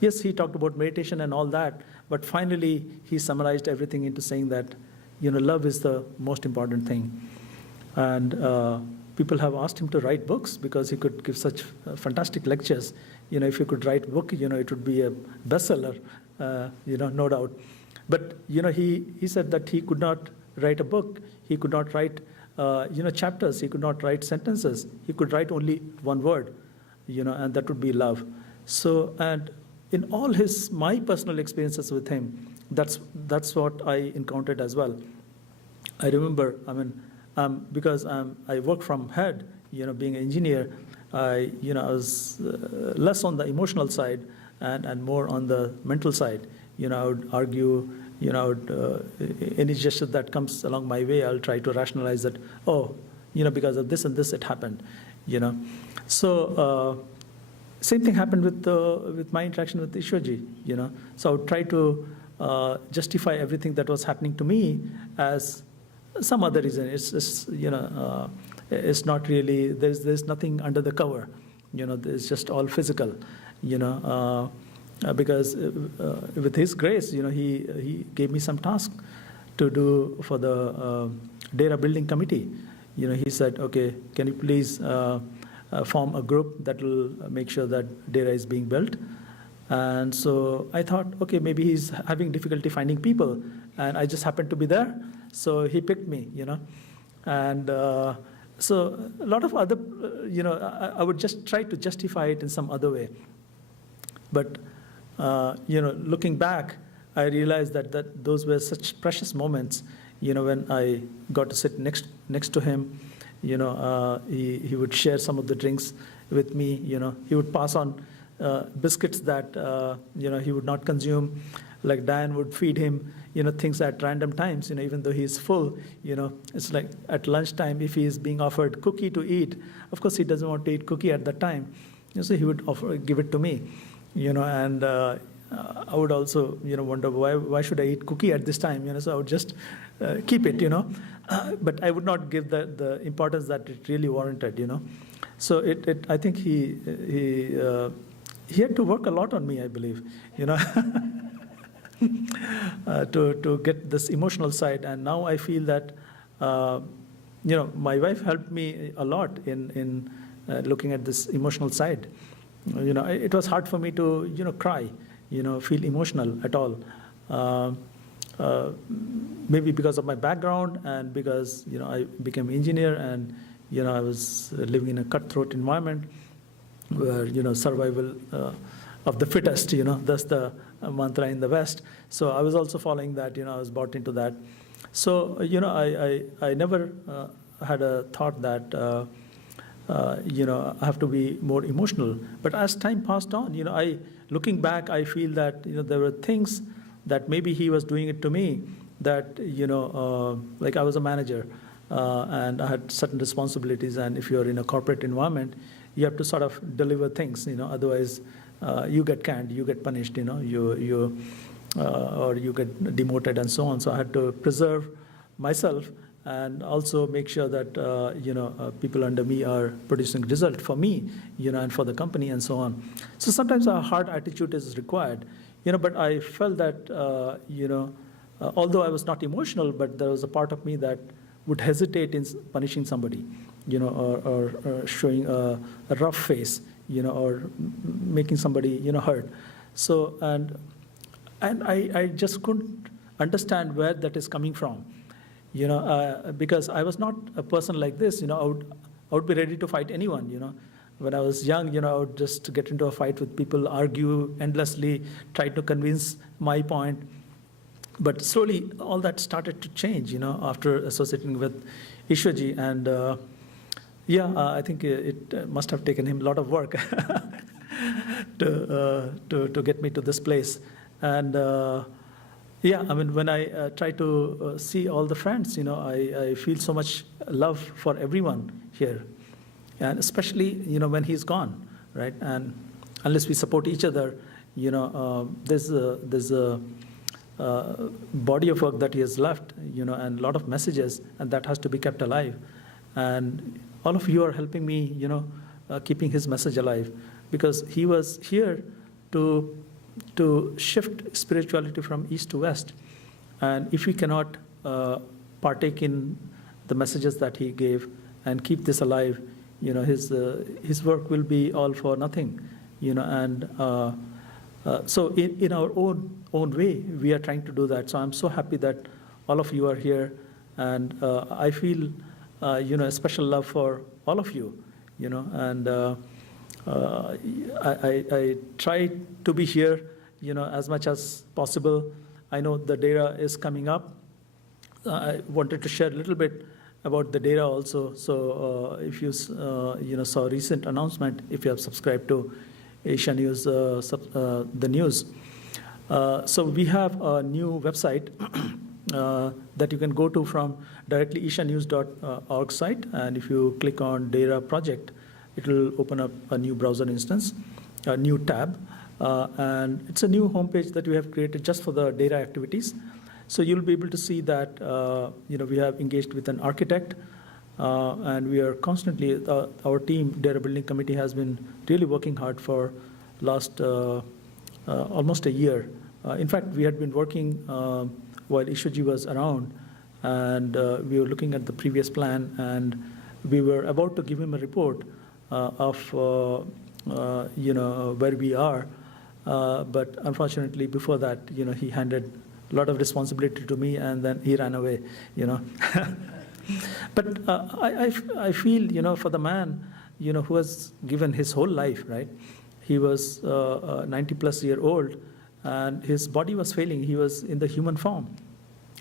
Yes, he talked about meditation and all that, but finally he summarized everything into saying that, love is the most important thing. And people have asked him to write books because he could give such fantastic lectures. if you could write a book, it would be a bestseller, no doubt. But, he said that he could not write a book. He could not write, chapters. He could not write sentences. He could write only one word, and that would be love. So, and in all my personal experiences with him, that's what I encountered as well. I remember, because I work from head, being an engineer, I was less on the emotional side and more on the mental side. I would argue, any gesture that comes along my way, I'll try to rationalize that, because of this and this, it happened, So same thing happened with my interaction with Ishwarji, So I would try to justify everything that was happening to me as some other reason. It's not really, there's nothing under the cover, it's just all physical, because with his grace, he gave me some task to do for the data building committee. He said, okay, can you please form a group that will make sure that data is being built. And so I thought, okay, maybe he's having difficulty finding people, and I just happened to be there, so he picked me, And so a lot of other, I would just try to justify it in some other way. But, looking back, I realized that those were such precious moments, when I got to sit next to him. He would share some of the drinks with me. He would pass on biscuits that he would not consume. Like Diane would feed him things at random times. Even though he's full. It's like at lunchtime, if he is being offered cookie to eat, of course he doesn't want to eat cookie at that time. So he would give it to me. And I would also wonder why should I eat cookie at this time. So I would just keep it. But I would not give the importance that it really warranted. So I think he had to work a lot on me, I believe, to get this emotional side. And now I feel that, my wife helped me a lot in looking at this emotional side. It was hard for me to, cry, feel emotional at all. Maybe because of my background and because, I became an engineer and, I was living in a cutthroat environment where, survival of the fittest, that's the mantra in the West. So I was also following that, I was bought into that. So, I never had a thought that, I have to be more emotional. But as time passed on, looking back, I feel that, there were things that maybe he was doing it to me that, like I was a manager and I had certain responsibilities. And if you're in a corporate environment, you have to sort of deliver things, otherwise you get canned, you get punished, or you get demoted and so on. So I had to preserve myself and also make sure that, people under me are producing result for me, and for the company and so on. So sometimes a hard attitude is required, but I felt that, although I was not emotional, but there was a part of me that would hesitate in punishing somebody, or showing a rough face, or making somebody, hurt. So, and I just couldn't understand where that is coming from. Because I was not a person like this, I would be ready to fight anyone, When I was young, I would just get into a fight with people, argue endlessly, try to convince my point. But slowly, all that started to change, after associating with Ishwarji. And I think it must have taken him a lot of work to get me to this place. And when I try to see all the friends, I feel so much love for everyone here. And especially, when he's gone, right? And unless we support each other, there's a body of work that he has left, and a lot of messages, and that has to be kept alive. And all of you are helping me, keeping his message alive, because he was here to shift spirituality from east to west. And if we cannot partake in the messages that he gave and keep this alive, his work will be all for nothing, and so in our own way, we are trying to do that. So I'm so happy that all of you are here, and I feel, a special love for all of you, and I try to be here, as much as possible. I know the data is coming up. I wanted to share a little bit about the data also. So if you saw a recent announcement, if you have subscribed to Asia News, the news. So we have a new website that you can go to from directly asianews.org site, and if you click on data project, it will open up a new browser instance, a new tab, and it's a new homepage that we have created just for the data activities. So you'll be able to see that we have engaged with an architect, and we are constantly, our team, Data Building Committee, has been really working hard for last almost a year. In fact, we had been working while Ishuji was around, and we were looking at the previous plan, and we were about to give him a report of where we are, but unfortunately before that, he handed a lot of responsibility to me, and then he ran away, But I feel, for the man, who has given his whole life, right? He was 90-plus-year-old, and his body was failing. He was in the human form,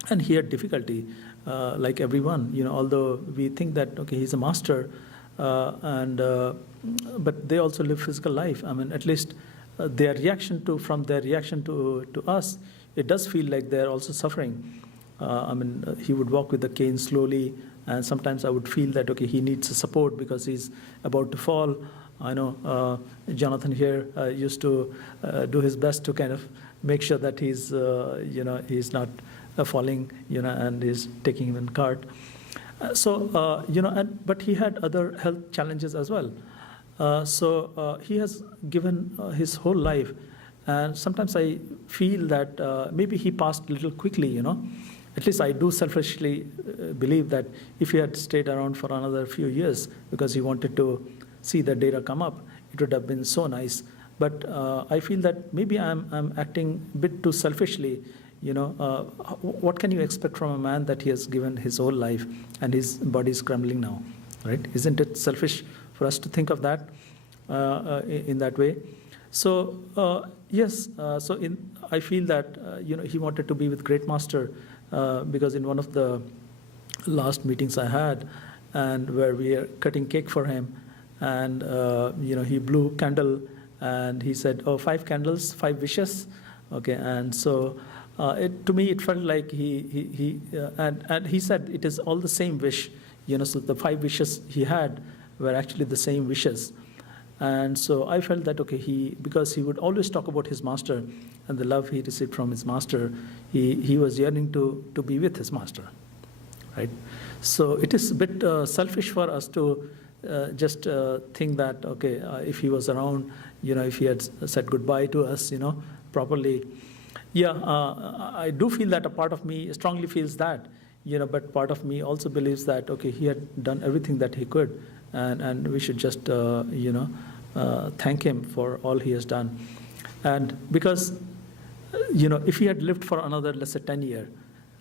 and he had difficulty, like everyone, although we think that, okay, he's a master, but they also live physical life. I mean, at least from their reaction to us, it does feel like they're also suffering. He would walk with the cane slowly, and sometimes I would feel that, okay, he needs support because he's about to fall. I know Jonathan here used to do his best to kind of make sure that he's, he's not falling, and he's taking him in cart. But he had other health challenges as well. So he has given his whole life. And sometimes I feel that maybe he passed a little quickly, At least I do selfishly believe that if he had stayed around for another few years because he wanted to see the data come up, it would have been so nice. But I feel that maybe I'm acting a bit too selfishly. What can you expect from a man that he has given his whole life and his body is crumbling now, right? Isn't it selfish for us to think of that in that way? So yes, I feel that he wanted to be with Great Master because in one of the last meetings I had, and where we are cutting cake for him, and he blew candle, and he said, "Oh, 5 candles, 5 wishes." Okay, and so to me it felt like and he said it is all the same wish, So the 5 wishes he had were actually the same wishes. And so I felt that, okay, because he would always talk about his master and the love he received from his master, he was yearning to be with his master, right? So it is a bit selfish for us to just think that, okay, if he was around, if he had said goodbye to us, properly. Yeah, I do feel that a part of me strongly feels that, but part of me also believes that, okay, he had done everything that he could, and we should just, thank him for all he has done. And because, if he had lived for another, let's say, 10 years,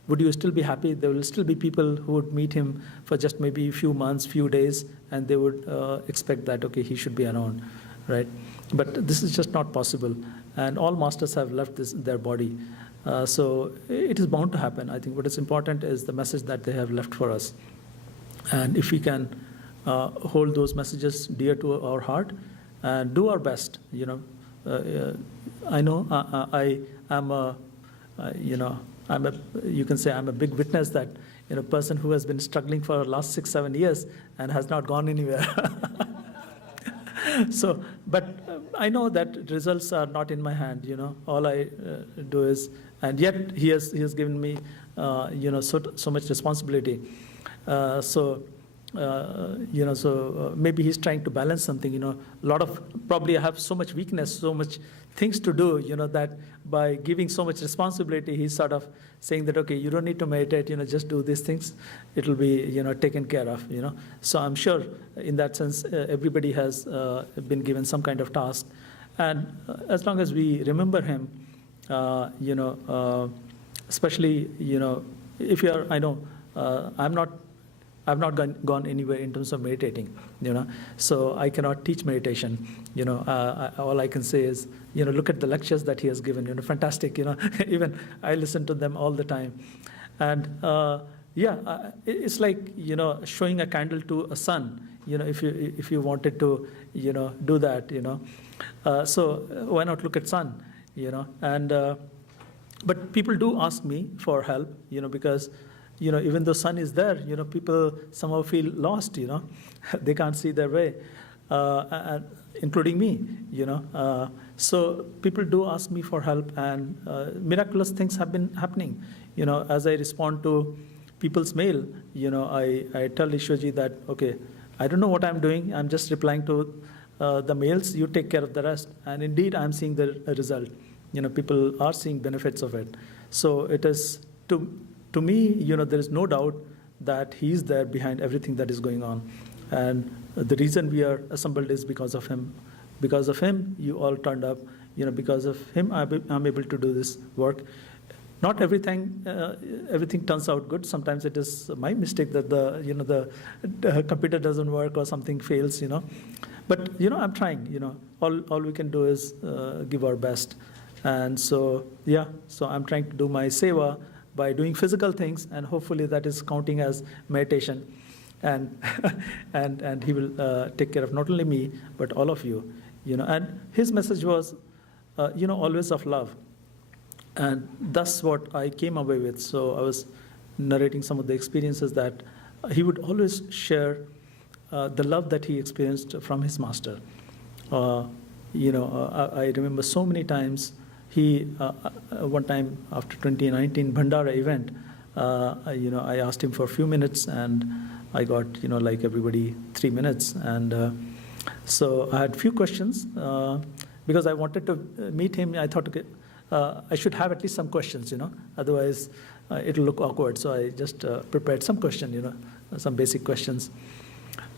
would you still be happy? There will still be people who would meet him for just maybe a few months, few days, and they would expect that, okay, he should be around, right? But this is just not possible. And all masters have left their body. So it is bound to happen. I think what is important is the message that they have left for us. And if we can hold those messages dear to our heart and do our best, I know I am you can say I'm a big witness that, a person who has been struggling for the last 6-7 years and has not gone anywhere. So, but I know that results are not in my hand, all I do is, and yet he has given me, so much responsibility. Maybe he's trying to balance something, a lot of, probably I have so much weakness, so much things to do, that by giving so much responsibility, he's sort of saying that, okay, you don't need to meditate, just do these things. It'll be, taken care of, So I'm sure in that sense, everybody has been given some kind of task. And as long as we remember him, especially, if you are, I know, I've not gone anywhere in terms of meditating, so I cannot teach meditation. All I can say is, look at the lectures that he has given, fantastic, even I listen to them all the time. And it's like, showing a candle to a sun, if you wanted to, do that, so why not look at sun, and, but people do ask me for help, because, even though sun is there, people somehow feel lost, they can't see their way, including me, so people do ask me for help, and miraculous things have been happening, as I respond to people's mail, I tell Ishwarji that, okay, I don't know what I'm doing, I'm just replying to the mails, you take care of the rest, and indeed I'm seeing the result. People are seeing benefits of it. So it is, to me, there is no doubt that he's there behind everything that is going on. And the reason we are assembled is because of him. Because of him, you all turned up. Because of him, I'm able to do this work. Not everything turns out good. Sometimes it is my mistake that the computer doesn't work or something fails, But, I'm trying, all we can do is give our best. And so, so I'm trying to do my seva by doing physical things, and hopefully that is counting as meditation. And, and he will take care of not only me, but all of you, And his message was, always of love. And that's what I came away with. So I was narrating some of the experiences that he would always share the love that he experienced from his master. I remember so many times. He, one time after 2019 Bhandara event, I asked him for a few minutes, and I got, like everybody, 3 minutes. And so I had few questions, because I wanted to meet him. I thought, okay, I should have at least some questions, otherwise it'll look awkward. So I just prepared some questions, some basic questions.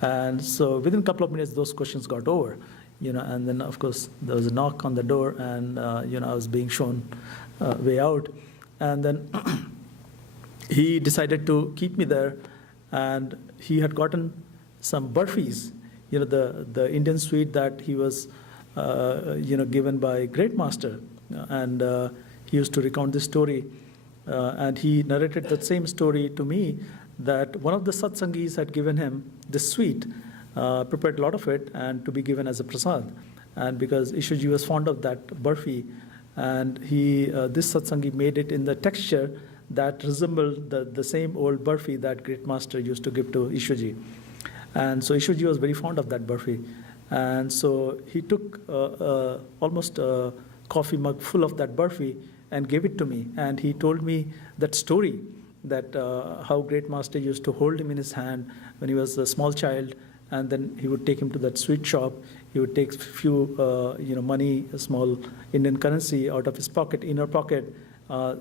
And so within a couple of minutes, those questions got over. And then, of course, there was a knock on the door, and, I was being shown way out. And then he decided to keep me there, and he had gotten some burfis, the Indian sweet that he was, given by Great Master. And he used to recount this story, and he narrated that same story to me, that one of the satsangis had given him this sweet, prepared a lot of it, and to be given as a prasad. And because Ishwarji was fond of that burfi, and this satsangi made it in the texture that resembled the same old burfi that Great Master used to give to Ishwarji. And so Ishwarji was very fond of that burfi. And so he took almost a coffee mug full of that burfi and gave it to me. And he told me that story, that how Great Master used to hold him in his hand when he was a small child, and then he would take him to that sweet shop. He would take few, money, a small Indian currency out of his pocket, inner pocket,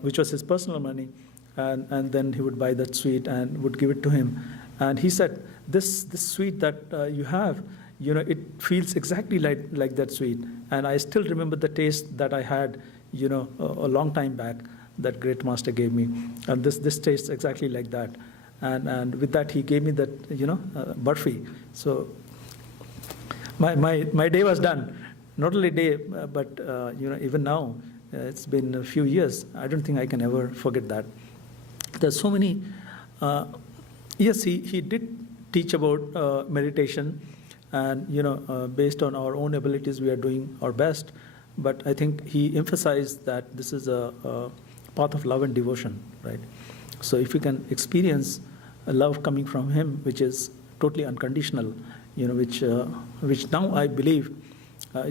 which was his personal money, and then he would buy that sweet and would give it to him. And he said, this sweet that you have, it feels exactly like that sweet. And I still remember the taste that I had, a long time back, that Great Master gave me. And this tastes exactly like that. And with that, he gave me that, burfi. So my day was done. Not only day, but, even now, it's been a few years. I don't think I can ever forget that. There's so many, yes, he did teach about meditation, and, based on our own abilities, we are doing our best. But I think he emphasized that this is a path of love and devotion, right? So if you can experience a love coming from him, which is totally unconditional, which now I believe,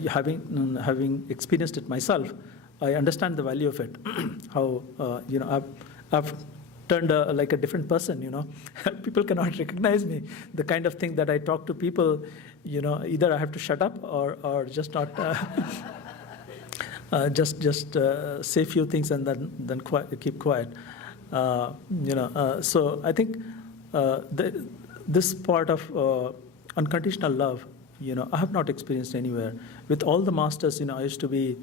having experienced it myself, I understand the value of it. How I've turned like a different person. People cannot recognize me. The kind of thing that I talk to people, either I have to shut up or just not. Just say a few things and then keep quiet. So I think this part of unconditional love I have not experienced anywhere. With all the masters, I used to be,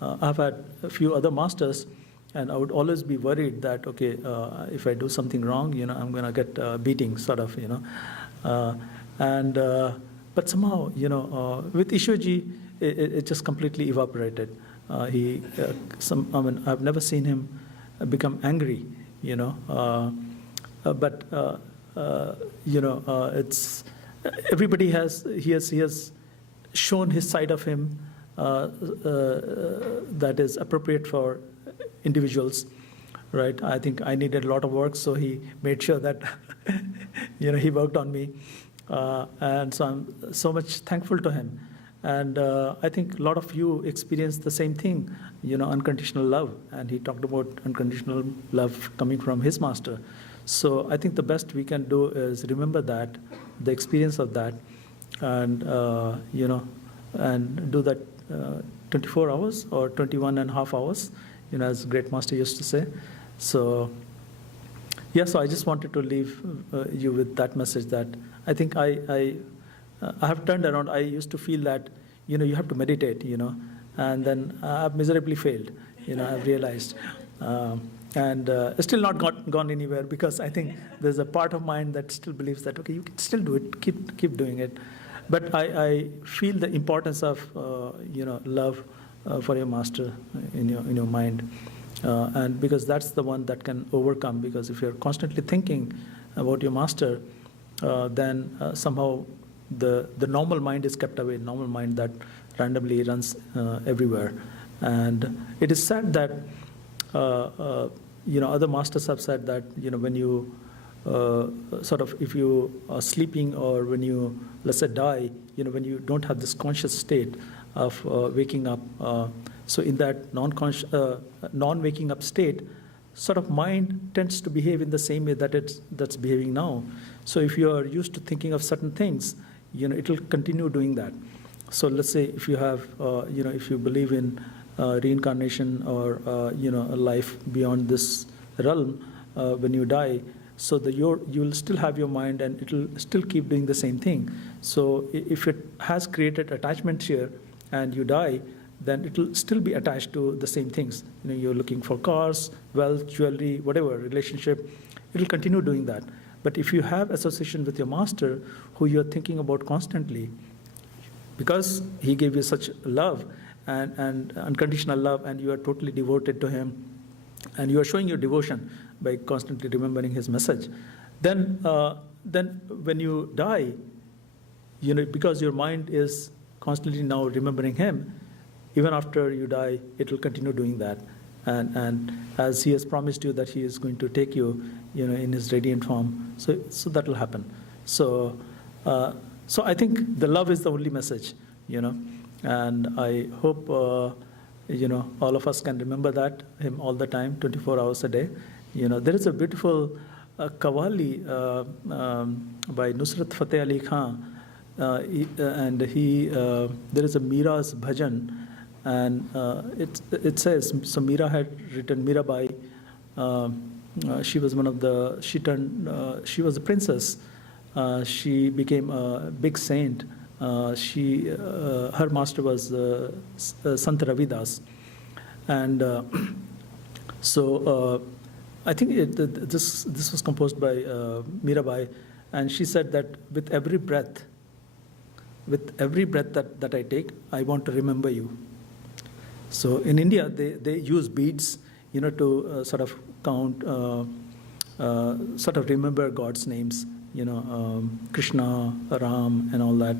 I've had a few other masters, and I would always be worried that, okay, if I do something wrong, I'm going to get a beating, sort of, but somehow, with Ishwaji, it just completely evaporated. I've never seen him become angry, but it's everybody he has shown his side of him that is appropriate for individuals, right? I think I needed a lot of work, so he made sure that he worked on me, and so I'm so much thankful to him. And I think a lot of you experienced the same thing, unconditional love. And he talked about unconditional love coming from his master. So I think the best we can do is remember that, the experience of that, and and do that 24 hours or 21 and a half hours, as great master used to say. So yeah, so I just wanted to leave you with that message, that I think I have turned around. I used to feel that, you have to meditate, and then I've miserably failed, I've realized. And still not gone anywhere, because I think there's a part of mine that still believes that, okay, you can still do it, keep doing it. But I feel the importance of, love for your master in your mind. And because that's the one that can overcome, because if you're constantly thinking about your master, then somehow the normal mind is kept away, normal mind that randomly runs everywhere. And it is said that, other masters have said that, when you if you are sleeping, or when you, let's say, die, when you don't have this conscious state of waking up, so in that non-waking up state, sort of mind tends to behave in the same way that's behaving now. So if you are used to thinking of certain things, it will continue doing that. So let's say if you have, if you believe in reincarnation, or a life beyond this realm, when you die, so you'll still have your mind, and it will still keep doing the same thing. So if it has created attachment here, and you die, then it will still be attached to the same things. You're looking for cars, wealth, jewelry, whatever, relationship, it will continue doing that. But if you have association with your master, who you're thinking about constantly, because he gave you such love and unconditional love, and you are totally devoted to him, and you are showing your devotion by constantly remembering his message, then when you die, because your mind is constantly now remembering him, even after you die, it will continue doing that. And as he has promised you that he is going to take you, in his radiant form, so that will happen. So I think the love is the only message, and I hope, all of us can remember him all the time, 24 hours a day. There is a beautiful Qawwali by Nusrat Fateh Ali Khan, and there is a Mira's bhajan, and it says, so Mira had written, Mirabai, she was she was a princess. She became a big saint. Her master was Sant Ravidas, and so I think this was composed by Mirabai, and she said that with every breath that I take, I want to remember you. So in India, they use beads, to sort of count, sort of remember God's names, Krishna, Ram, and all that.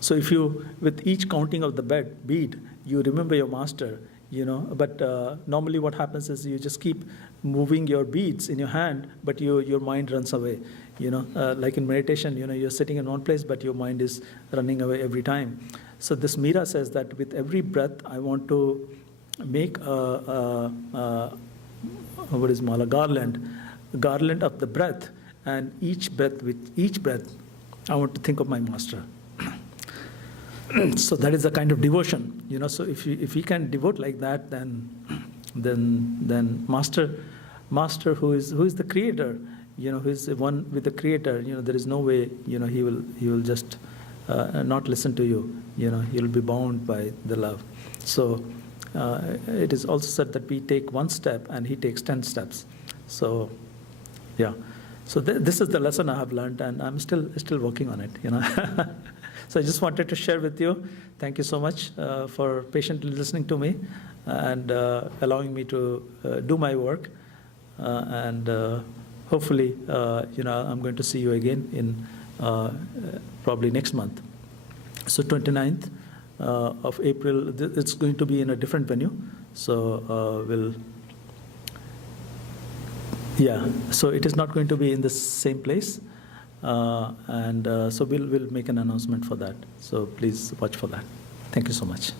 So if you, with each counting of the bead, you remember your master, but normally what happens is you just keep moving your beads in your hand, but your mind runs away. Like in meditation, you're sitting in one place, but your mind is running away every time. So this Mira says that with every breath, I want to make a garland of the breath, and with each breath, I want to think of my master. So that is a kind of devotion, So if we can devote like that, then master who is the creator, who is the one with the creator, there is no way, he will just not listen to you. You'll be bound by the love. So it is also said that we take one step and he takes 10 steps. So yeah, so this is the lesson I have learned, and I'm still working on it. So I just wanted to share with you. Thank you so much for patiently listening to me and allowing me to do my work. And hopefully, I'm going to see you again in probably next month. So 29th of April, it's going to be in a different venue. So so it is not going to be in the same place. So we'll make an announcement for that. So please watch for that. Thank you so much.